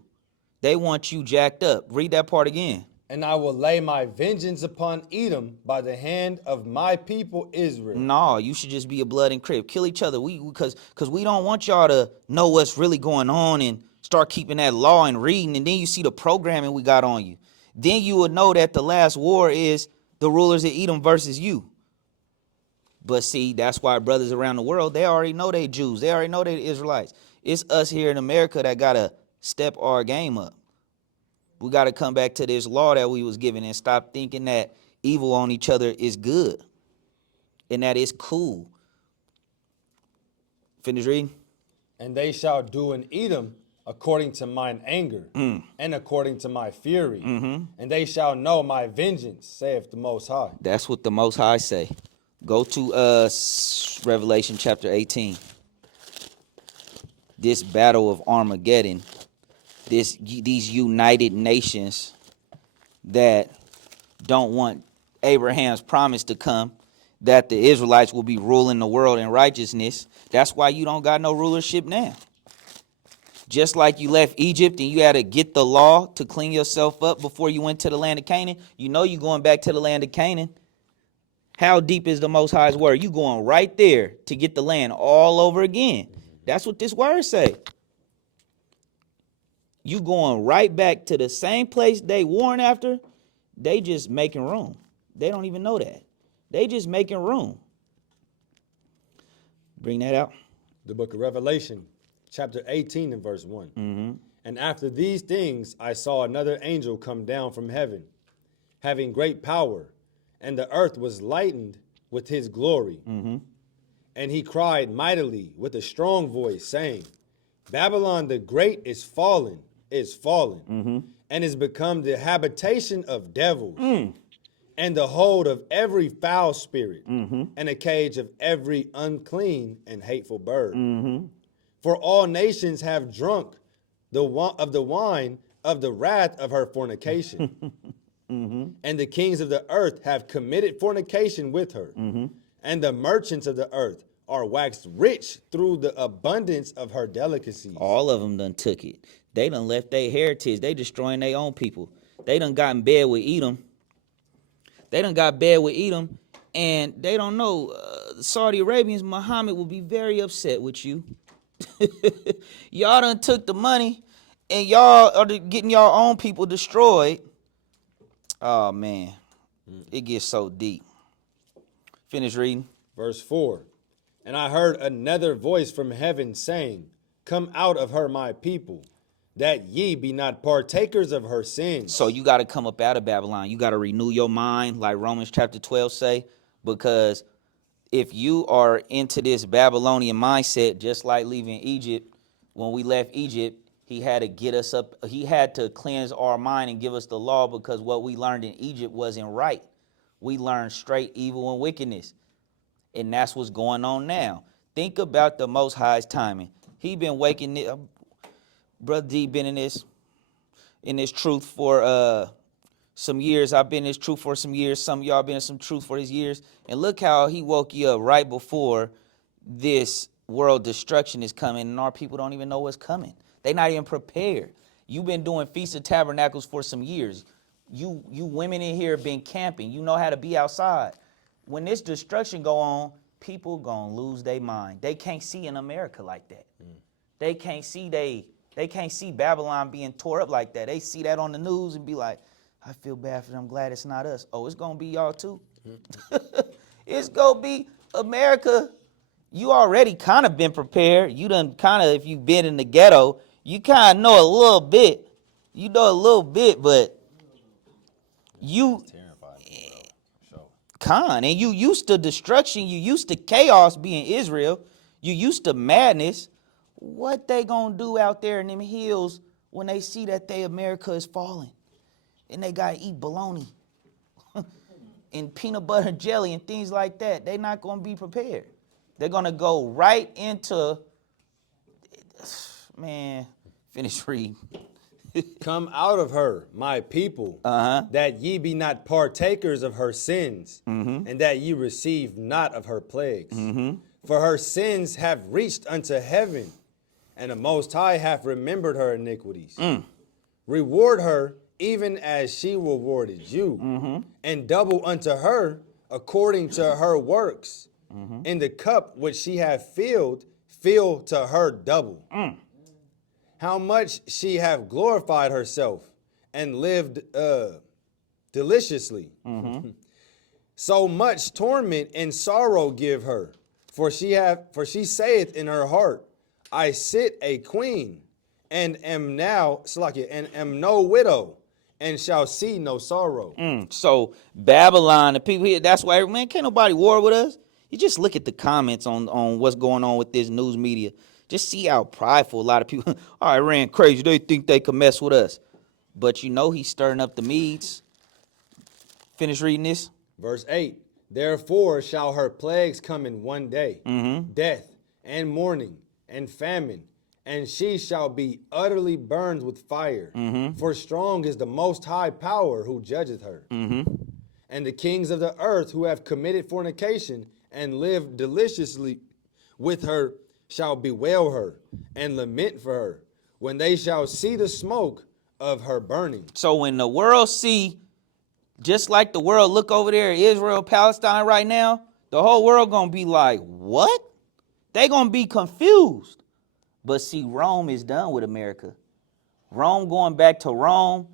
They want you jacked up. Read that part again. And I will lay my vengeance upon Edom by the hand of my people, Israel. No, you should just be a blood and crib. Kill each other. Because we don't want y'all to know what's really going on and start keeping that law and reading. And then you see the programming we got on you. Then you would know that the last war is the rulers of Edom versus you. But see, that's why brothers around the world, they already know they Jews. They already know they Israelites. It's us here in America that got to step our game up. We got to come back to this law that we was given and stop thinking that evil on each other is good and that it's cool. Finish reading. And they shall do in Edom according to mine anger and according to my fury. And they shall know my vengeance, saith the Most High. That's what the Most High say. Go to Revelation chapter 18. This battle of Armageddon, these united nations that don't want Abraham's promise to come, that the Israelites will be ruling the world in righteousness. That's why you don't got no rulership now. Just like you left Egypt and you had to get the law to clean yourself up before you went to the land of Canaan, you know you're going back to the land of Canaan. How deep is the Most High's word? You going right there to get the land all over again. That's what this word say. You going right back to the same place they warned after. They just making room. They don't even know that. They just making room. Bring that out. The book of Revelation, chapter 18 and verse 1. And after these things I saw another angel come down from heaven, having great power, and the earth was lightened with his glory. And he cried mightily with a strong voice, saying, Babylon the great is fallen, and is become the habitation of devils, and the hold of every foul spirit, and a cage of every unclean and hateful bird. For all nations have drunk of the wine of the wrath of her fornication. And the kings of the earth have committed fornication with her. And the merchants of the earth are waxed rich through the abundance of her delicacies. All of them done took it. They done left their heritage. They destroying their own people. They done got in bed with Edom. And they don't know. The Saudi Arabians, Muhammad will be very upset with you. Y'all done took the money and y'all are getting your own people destroyed. Oh, man. It gets so deep. Finish reading. Verse 4. And I heard another voice from heaven saying, Come out of her, my people, that ye be not partakers of her sins. So you got to come up out of Babylon. You got to renew your mind, like Romans chapter 12 say, because if you are into this Babylonian mindset, just like leaving Egypt, when we left Egypt, he had to get us up. He had to cleanse our mind and give us the law, because what we learned in Egypt wasn't right. We learned straight evil and wickedness. And that's what's going on now. Think about the Most High's timing. He been waking it. Brother D been in this truth for some years. I've been in this truth for some years. Some of y'all been in some truth for his years. And look how he woke you up right before this world destruction is coming, and our people don't even know what's coming. They not even prepared. You've been doing Feast of Tabernacles for some years. You women in here have been camping. You know how to be outside. When this destruction go on, people gonna lose their mind. They can't see in America like that. They can't see Babylon being tore up like that. They see that on the news and be like, I feel bad for them. I'm glad it's not us. Oh, it's gonna be y'all too. It's gonna be America. You already kind of been prepared. You done kind of, if you've been in the ghetto, you kind of know a little bit. You know a little bit, but you and you used to destruction. You used to chaos being Israel. You used to madness. What they gonna do out there in them hills when they see that America is falling and they gotta eat bologna and peanut butter and jelly and things like that? They not gonna be prepared. They're gonna go right into, man, finish reading. Come out of her, my people, that ye be not partakers of her sins, and that ye receive not of her plagues. For her sins have reached unto heaven, and the Most High hath remembered her iniquities. Reward her even as she rewarded you, and double unto her according to her works. In the cup which she hath filled, fill to her double. How much she have glorified herself and lived deliciously. So much torment and sorrow give her, for she saith in her heart, I sit a queen, and am now Slakia, and am no widow, and shall see no sorrow. So Babylon, the people here, that's why, man, can't nobody war with us. You just look at the comments on what's going on with this news media. Just see how prideful a lot of people, I ran crazy. They think they can mess with us. But you know he's stirring up the Medes. Finish reading this. Verse 8, therefore shall her plagues come in one day, death and mourning and famine, and she shall be utterly burned with fire. For strong is the Most High power who judgeth her. And the kings of the earth who have committed fornication and lived deliciously with her shall bewail her and lament for her when they shall see the smoke of her burning. So when the world see, just like the world look over there, Israel, Palestine right now, the whole world gonna be like, what? They gonna be confused. But see, Rome is done with America. Rome going back to Rome,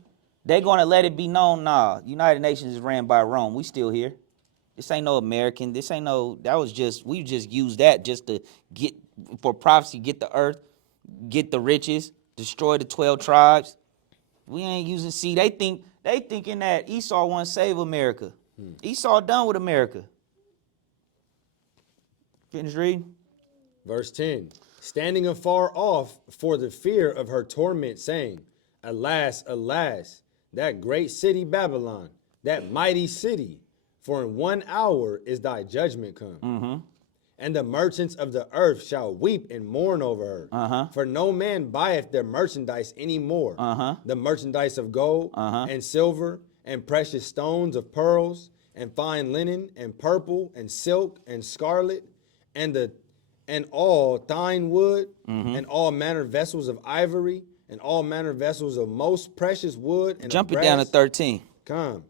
they gonna let it be known, nah, United Nations is ran by Rome. We still here. This ain't no American. This ain't no, we just used that just to get, for prophecy, get the earth, get the riches, destroy the 12 tribes. We ain't using, see, they thinking that Esau want to save America. Esau done with America. Finish reading. Verse 10, standing afar off for the fear of her torment, saying, alas, alas, that great city Babylon, that mighty city, for in 1 hour is thy judgment come. And the merchants of the earth shall weep and mourn over her. For no man buyeth their merchandise any more. The merchandise of gold and silver and precious stones of pearls and fine linen and purple and silk and scarlet and all thine wood and all manner vessels of ivory and all manner vessels of most precious wood. And jump it down to 13. Come.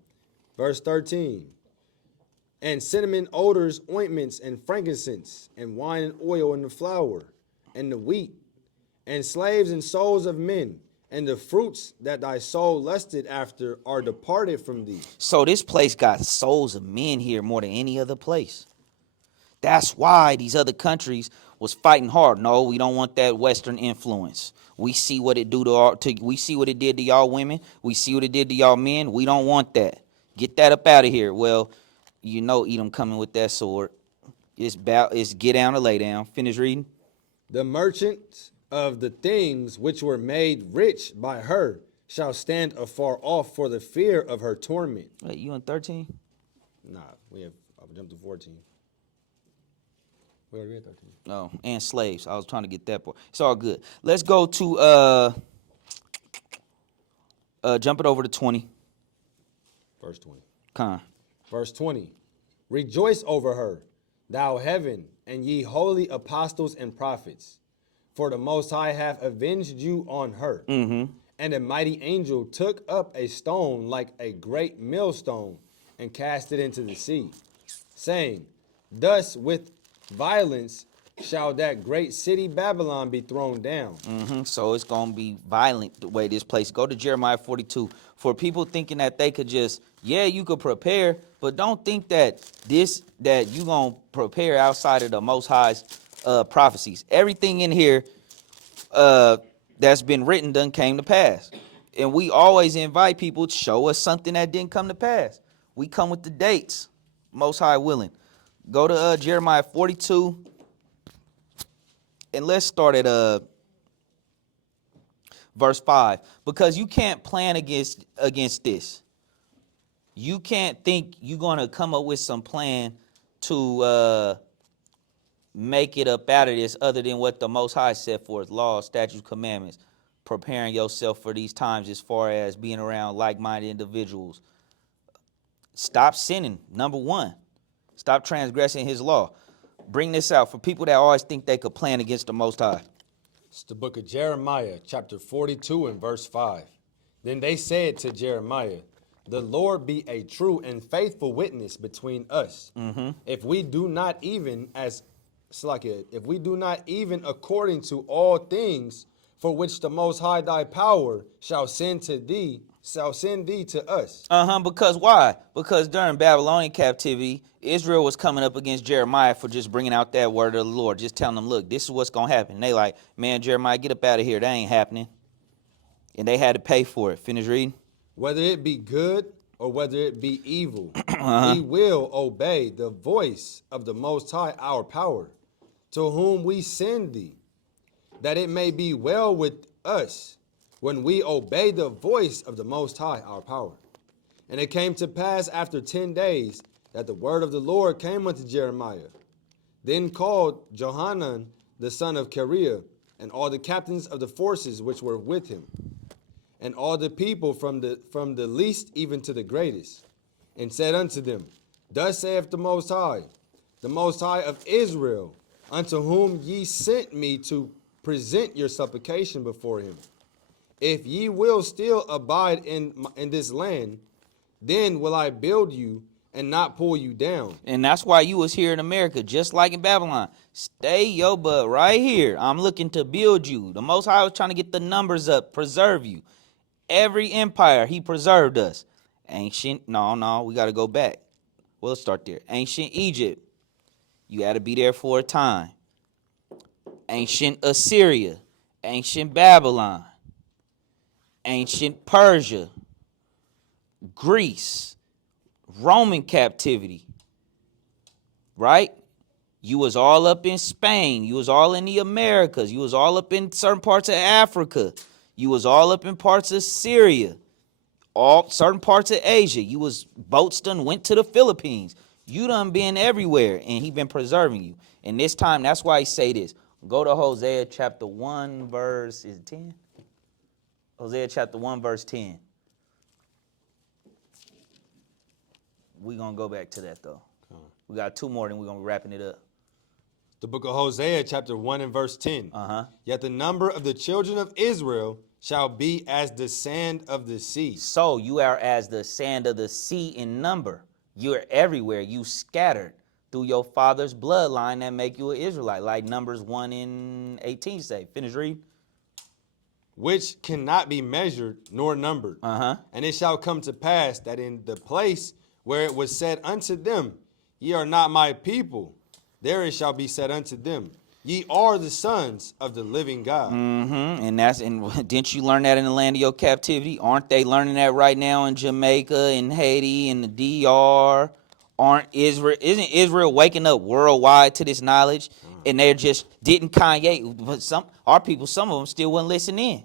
Verse 13. And cinnamon odors, ointments, and frankincense, and wine and oil, and the flour, and the wheat, and slaves and souls of men, and the fruits that thy soul lusted after are departed from thee. So this place got souls of men here more than any other place. That's why these other countries was fighting hard. No, we don't want that Western influence. We see what it do we see what it did to y'all women. We see what it did to y'all men. We don't want that. Get that up out of here. Well, you know Edom coming with that sword. It's get down or lay down. Finish reading. The merchants of the things which were made rich by her shall stand afar off for the fear of her torment. Wait, you in 13? Nah, I'll jump to 14. We already read 13. Oh, and slaves. I was trying to get that part. It's all good. Let's go to jump it over to 20. Verse 20. Con. Verse 20. Rejoice over her, thou heaven, and ye holy apostles and prophets, for the Most High hath avenged you on her. And a mighty angel took up a stone like a great millstone and cast it into the sea, saying, thus with violence shall that great city Babylon be thrown down. So it's going to be violent the way this place. Go to Jeremiah 42. For people thinking that they could just, yeah, you could prepare, but don't think that that you going to prepare outside of the Most High's prophecies. Everything in here that's been written done came to pass. And we always invite people to show us something that didn't come to pass. We come with the dates, Most High willing. Go to Jeremiah 42. And let's start at verse 5. Because you can't plan against this. You can't think you're going to come up with some plan to make it up out of this other than what the Most High set forth, laws, statutes, commandments. preparing yourself for these times as far as being around like-minded individuals. Stop sinning, number one. Stop transgressing his law. Bring this out for people that always think they could plan against the Most High. It's the book of Jeremiah, chapter 42 and verse 5. Then they said to Jeremiah, the Lord be a true and faithful witness between us. If we do not even according to all things for which the Most High thy power shall send thee to us. Because why? Because during Babylonian captivity, Israel was coming up against Jeremiah for just bringing out that word of the Lord, just telling them, look, this is what's going to happen. And they like, man, Jeremiah, get up out of here. That ain't happening. And they had to pay for it. Finish reading. Whether it be good or whether it be evil, we will obey the voice of the Most High our power, to whom we send thee, that it may be well with us when we obey the voice of the Most High our power. And it came to pass after 10 days that the word of the Lord came unto Jeremiah. Then called Johanan the son of Kareah, and all the captains of the forces which were with him, and all the people from the least even to the greatest, and said unto them, thus saith the Most High of Israel, unto whom ye sent me to present your supplication before him. If ye will still abide in this land, then will I build you and not pull you down. And that's why you was here in America, just like in Babylon. Stay your butt right here. I'm looking to build you. The Most High was trying to get the numbers up, preserve you. Every empire, he preserved us. No, we got to go back. Well, let's start there. Ancient Egypt, you had to be there for a time. Ancient Assyria, ancient Babylon, ancient Persia, Greece, Roman captivity, right? You was all up in Spain. You was all in the Americas. You was all up in certain parts of Africa. You was all up in parts of Syria, all certain parts of Asia. You was boats done went to the Philippines. You done been everywhere, and he been preserving you. And this time, that's why he say this. Go to Hosea chapter 1, verse, is it 10? Hosea chapter 1, verse 10. We're going to go back to that, though. We got two more, then we're going to be wrapping it up. The book of Hosea, chapter 1 and verse 10. Yet the number of the children of Israel shall be as the sand of the sea. So you are as the sand of the sea in number. You're everywhere. You scattered through your father's bloodline that make you an Israelite, like Numbers 1 and 18 say. Finish read. Which cannot be measured nor numbered. And it shall come to pass that in the place where it was said unto them, ye are not my people, there it shall be said unto them, ye are the sons of the living God. And didn't you learn that in the land of your captivity? Aren't they learning that right now in Jamaica and Haiti and the DR? Isn't Israel waking up worldwide to this knowledge? And they're just didn't Kanye, but some of them still wouldn't listen in.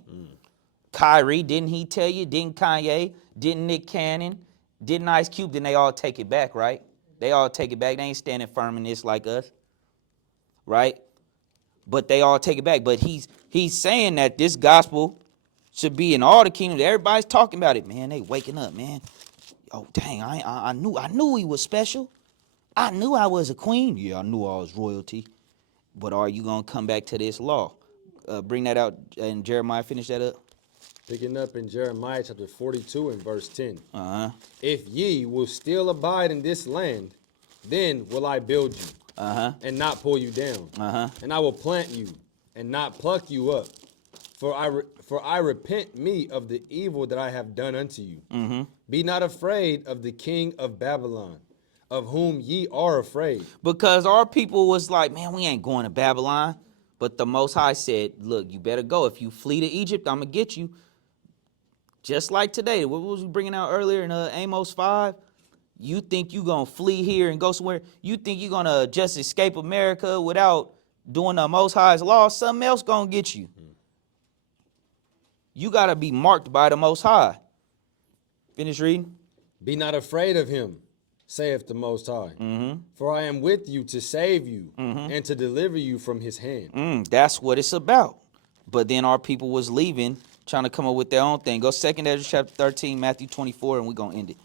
Kyrie, didn't he tell you? Didn't Kanye? Didn't Nick Cannon? Didn't Ice Cube? Then they all take it back, right? They all take it back. They ain't standing firm in this like us, right? But they all take it back. But he's saying that this gospel should be in all the kingdoms. Everybody's talking about it. Man, they waking up, man. Oh, dang, I knew he was special. I knew I was a queen. Yeah, I knew I was royalty. But are you going to come back to this law? Bring that out, and Jeremiah, finish that up. Picking up in Jeremiah chapter 42 and verse 10. If ye will still abide in this land, then will I build you and not pull you down. And I will plant you and not pluck you up. For I repent me of the evil that I have done unto you. Be not afraid of the king of Babylon, of whom ye are afraid. Because our people was like, man, we ain't going to Babylon. But the Most High said, look, you better go. If you flee to Egypt, I'm going to get you. Just like today. What was we bringing out earlier in Amos 5? You think you going to flee here and go somewhere? You think you're going to just escape America without doing the Most High's law? Something else going to get you. You got to be marked by the Most High. Finish reading. Be not afraid of him, saith the Most High. For I am with you to save you and to deliver you from his hand. That's what it's about. But then our people was leaving trying to come up with their own thing. Go 2nd Ezra chapter 13, Matthew 24, and we're going to end it.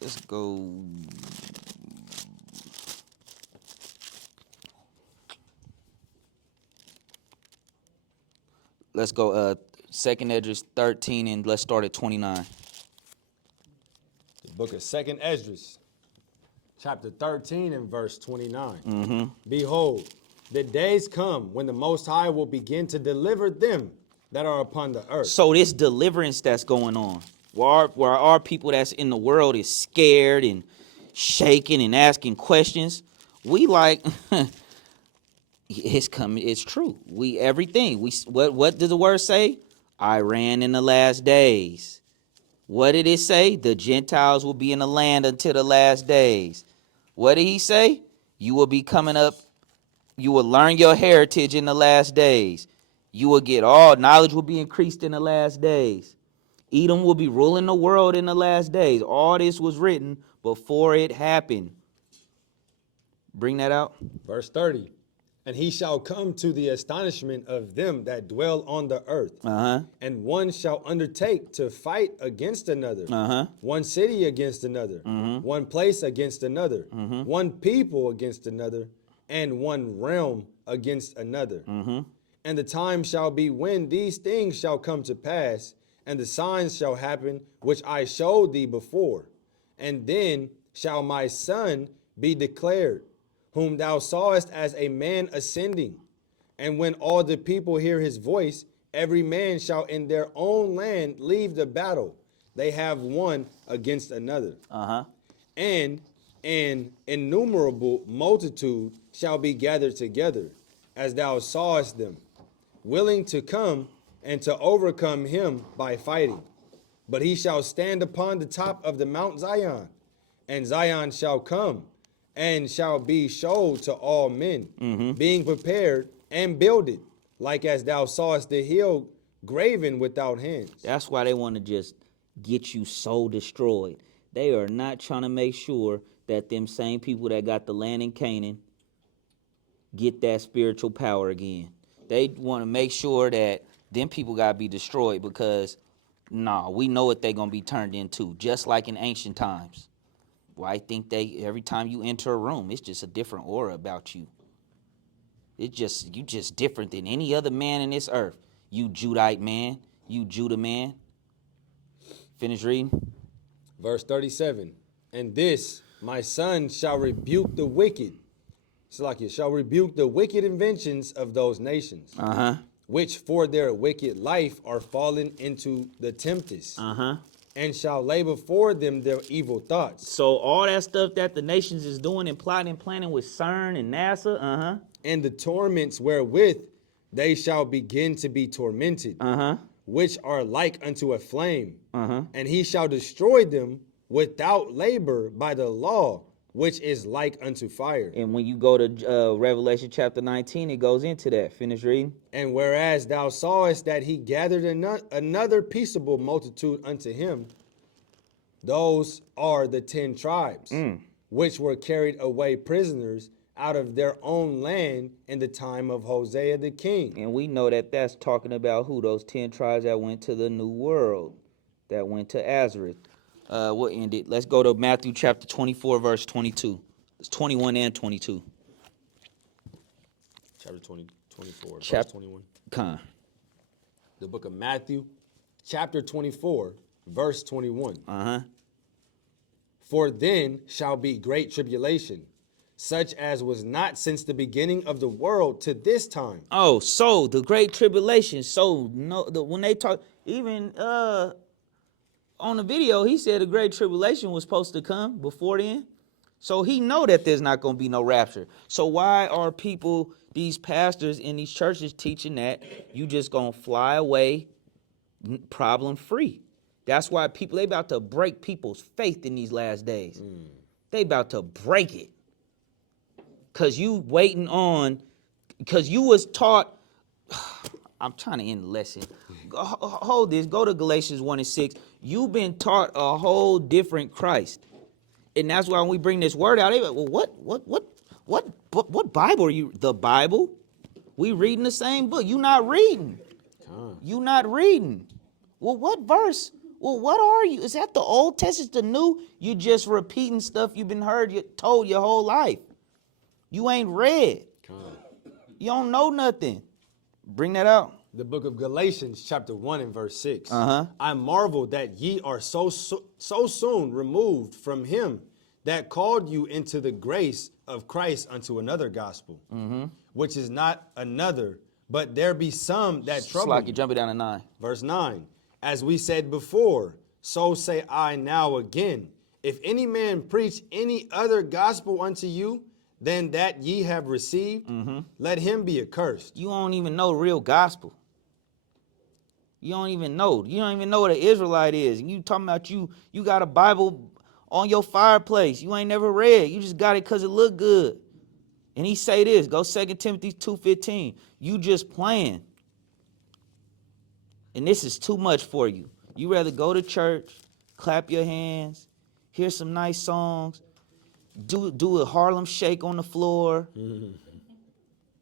Let's go. Let's go 2nd Ezra 13, and let's start at 29. The book of 2nd Ezra, chapter 13 and verse 29. Behold, the days come when the Most High will begin to deliver them that are upon the earth. So this deliverance that's going on, where our people that's in the world is scared and shaking and asking questions, we like, it's coming. It's true. Everything. What does the word say? I ran in the last days. What did it say? The Gentiles will be in the land until the last days. What did he say? You will be coming up. You will learn your heritage in the last days. You will get all knowledge will be increased in the last days. Edom will be ruling the world in the last days. All this was written before it happened. Bring that out. Verse 30. And he shall come to the astonishment of them that dwell on the earth. And one shall undertake to fight against another. One city against another. One place against another. One people against another. And one realm against another. And the time shall be when these things shall come to pass, and the signs shall happen which I showed thee before. And then shall my son be declared, whom thou sawest as a man ascending. And when all the people hear his voice, every man shall in their own land leave the battle they have one against another. And an innumerable multitude shall be gathered together, as thou sawest them, willing to come and to overcome him by fighting. But he shall stand upon the top of the Mount Zion, and Zion shall come, and shall be showed to all men, being prepared and builded, like as thou sawest the hill graven without hands. That's why they want to just get you so destroyed. They are not trying to make sure that them same people that got the land in Canaan get that spiritual power again. They want to make sure that them people got to be destroyed because, we know what they're going to be turned into, just like in ancient times. Well, I think every time you enter a room, it's just a different aura about you. You just different than any other man in this earth. You Judite man, you Judah man. Finish reading. Verse 37. And this, my son, shall rebuke the wicked. Salakia, shall rebuke the wicked inventions of those nations, which for their wicked life are fallen into the tempest. And shall lay before them their evil thoughts. So all that stuff that the nations is doing and plotting and planning with CERN and NASA, and the torments wherewith they shall begin to be tormented, which are like unto a flame. And he shall destroy them without labor by the law, which is like unto fire. And when you go to Revelation chapter 19, it goes into that. Finish reading. And whereas thou sawest that he gathered another peaceable multitude unto him, those are the 10 tribes, which were carried away prisoners out of their own land in the time of Hosea the king. And we know that that's talking about who? Those 10 tribes that went to the New World, that went to Azareth. We'll end it. Let's go to Matthew chapter 24, verse 22. It's 21 and 22. Chapter 24, verse 21. Con. The book of Matthew, chapter 24, verse 21. For then shall be great tribulation, such as was not since the beginning of the world to this time. Oh, so the great tribulation. So when they talk, even on the video, he said the great tribulation was supposed to come before then. So he know that there's not going to be no rapture. So why are people, these pastors in these churches, teaching that you just going to fly away problem free? That's why they about to break people's faith in these last days. They about to break it. Because you was taught, I'm trying to end the lesson. Hold this, go to Galatians 1 and 6. You've been taught a whole different Christ. And that's why when we bring this word out, they like, well, What Bible are you? The Bible? We reading the same book. You not reading. You not reading. Well, what verse? Well, what are you? Is that the Old Testament, the New? You just repeating stuff you've been told your whole life. You ain't read. You don't know nothing. Bring that out. The book of Galatians, chapter 1 and verse 6. I marvel that ye are so soon removed from him that called you into the grace of Christ unto another gospel, which is not another, but there be some that trouble. Like you jump it down to 9. Verse 9. As we said before, so say I now again. If any man preach any other gospel unto you than that ye have received, let him be accursed. You don't even know real gospel. You don't even know. You don't even know what an Israelite is. And you talking about you got a Bible on your fireplace. You ain't never read. You just got it because it look good. And he say this, go 2 Timothy 2:15. You just playing. And this is too much for you. You rather go to church, clap your hands, hear some nice songs, do a Harlem Shake on the floor,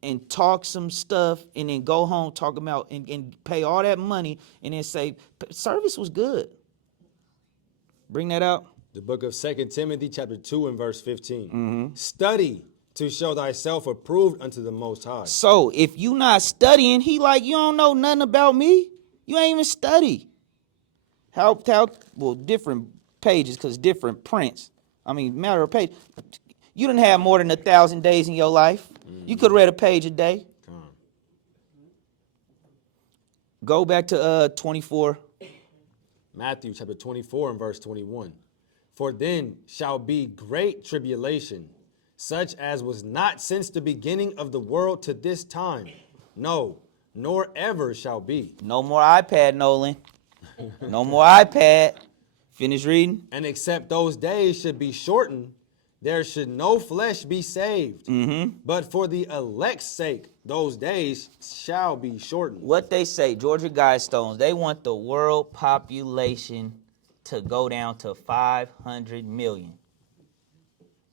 and talk some stuff, and then go home talk about and pay all that money, and then say service was good. Bring that out. The book of 2 Timothy chapter 2 and verse 15. Study to show thyself approved unto the Most High. So if you not studying, he like, you don't know nothing about me. You ain't even study. How well, different pages because different prints. I mean, matter of page. You didn't have more than 1,000 days in your life. You could have read a page a day. Go back to 24. Matthew chapter 24 and verse 21. For then shall be great tribulation, such as was not since the beginning of the world to this time. No, nor ever shall be. No more iPad, Nolan. No more iPad. Finish reading. And except those days should be shortened, there should no flesh be saved. But for the elect's sake, those days shall be shortened. What they say, Georgia Guidestones, they want the world population to go down to 500 million.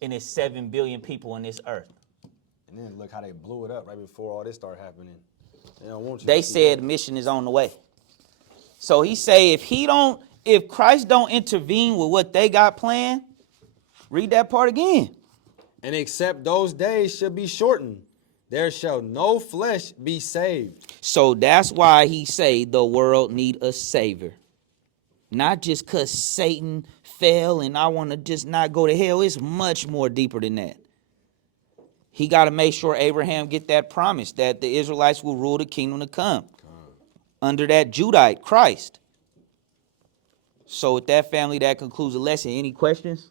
And it's 7 billion people on this earth. And then look how they blew it up right before all this started happening. They don't want you They to see said that. mission is on the way. So he say if Christ don't intervene with what they got planned, read that part again. And except those days should be shortened, there shall no flesh be saved. So that's why he say the world need a savior. Not just because Satan fell and I want to just not go to hell. It's much more deeper than that. He got to make sure Abraham get that promise that the Israelites will rule the kingdom to come under that Judite Christ. So with that, family, that concludes the lesson. Any questions?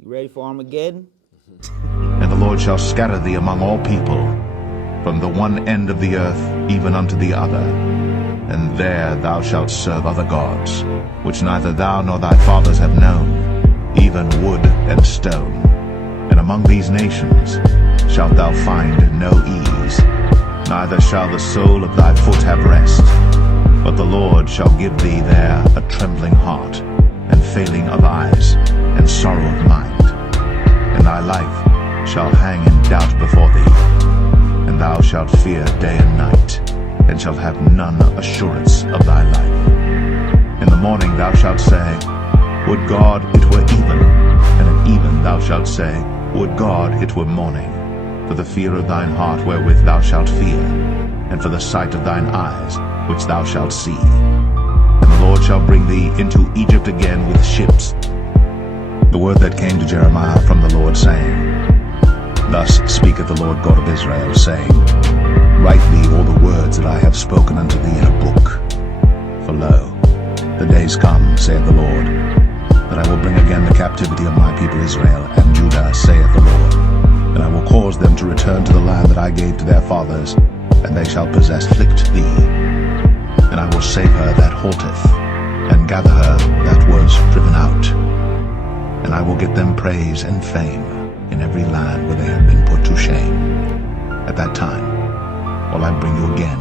You ready for Armageddon? And the Lord shall scatter thee among all people, from the one end of the earth even unto the other. And there thou shalt serve other gods, which neither thou nor thy fathers have known, even wood and stone. And among these nations shalt thou find no ease, neither shall the sole of thy foot have rest. But the Lord shall give thee there a trembling heart, and failing of eyes, and sorrow of mind. And thy life shall hang in doubt before thee, and thou shalt fear day and night, and shalt have none assurance of thy life. In the morning thou shalt say, Would God it were even, and at even thou shalt say, Would God it were morning, for the fear of thine heart wherewith thou shalt fear, and for the sight of thine eyes which thou shalt see. And the Lord shall bring thee into Egypt again with ships. The word that came to Jeremiah from the Lord, saying, Thus speaketh the Lord God of Israel, saying, Write thee all the words that I have spoken unto thee in a book. For lo, the days come, saith the Lord, that I will bring again the captivity of my people Israel and Judah, saith the Lord. And I will cause them to return to the land that I gave to their fathers, and they shall afflict thee. And I will save her that halteth, and gather her that was driven out. And I will get them praise and fame in every land where they have been put to shame. At that time will I bring you again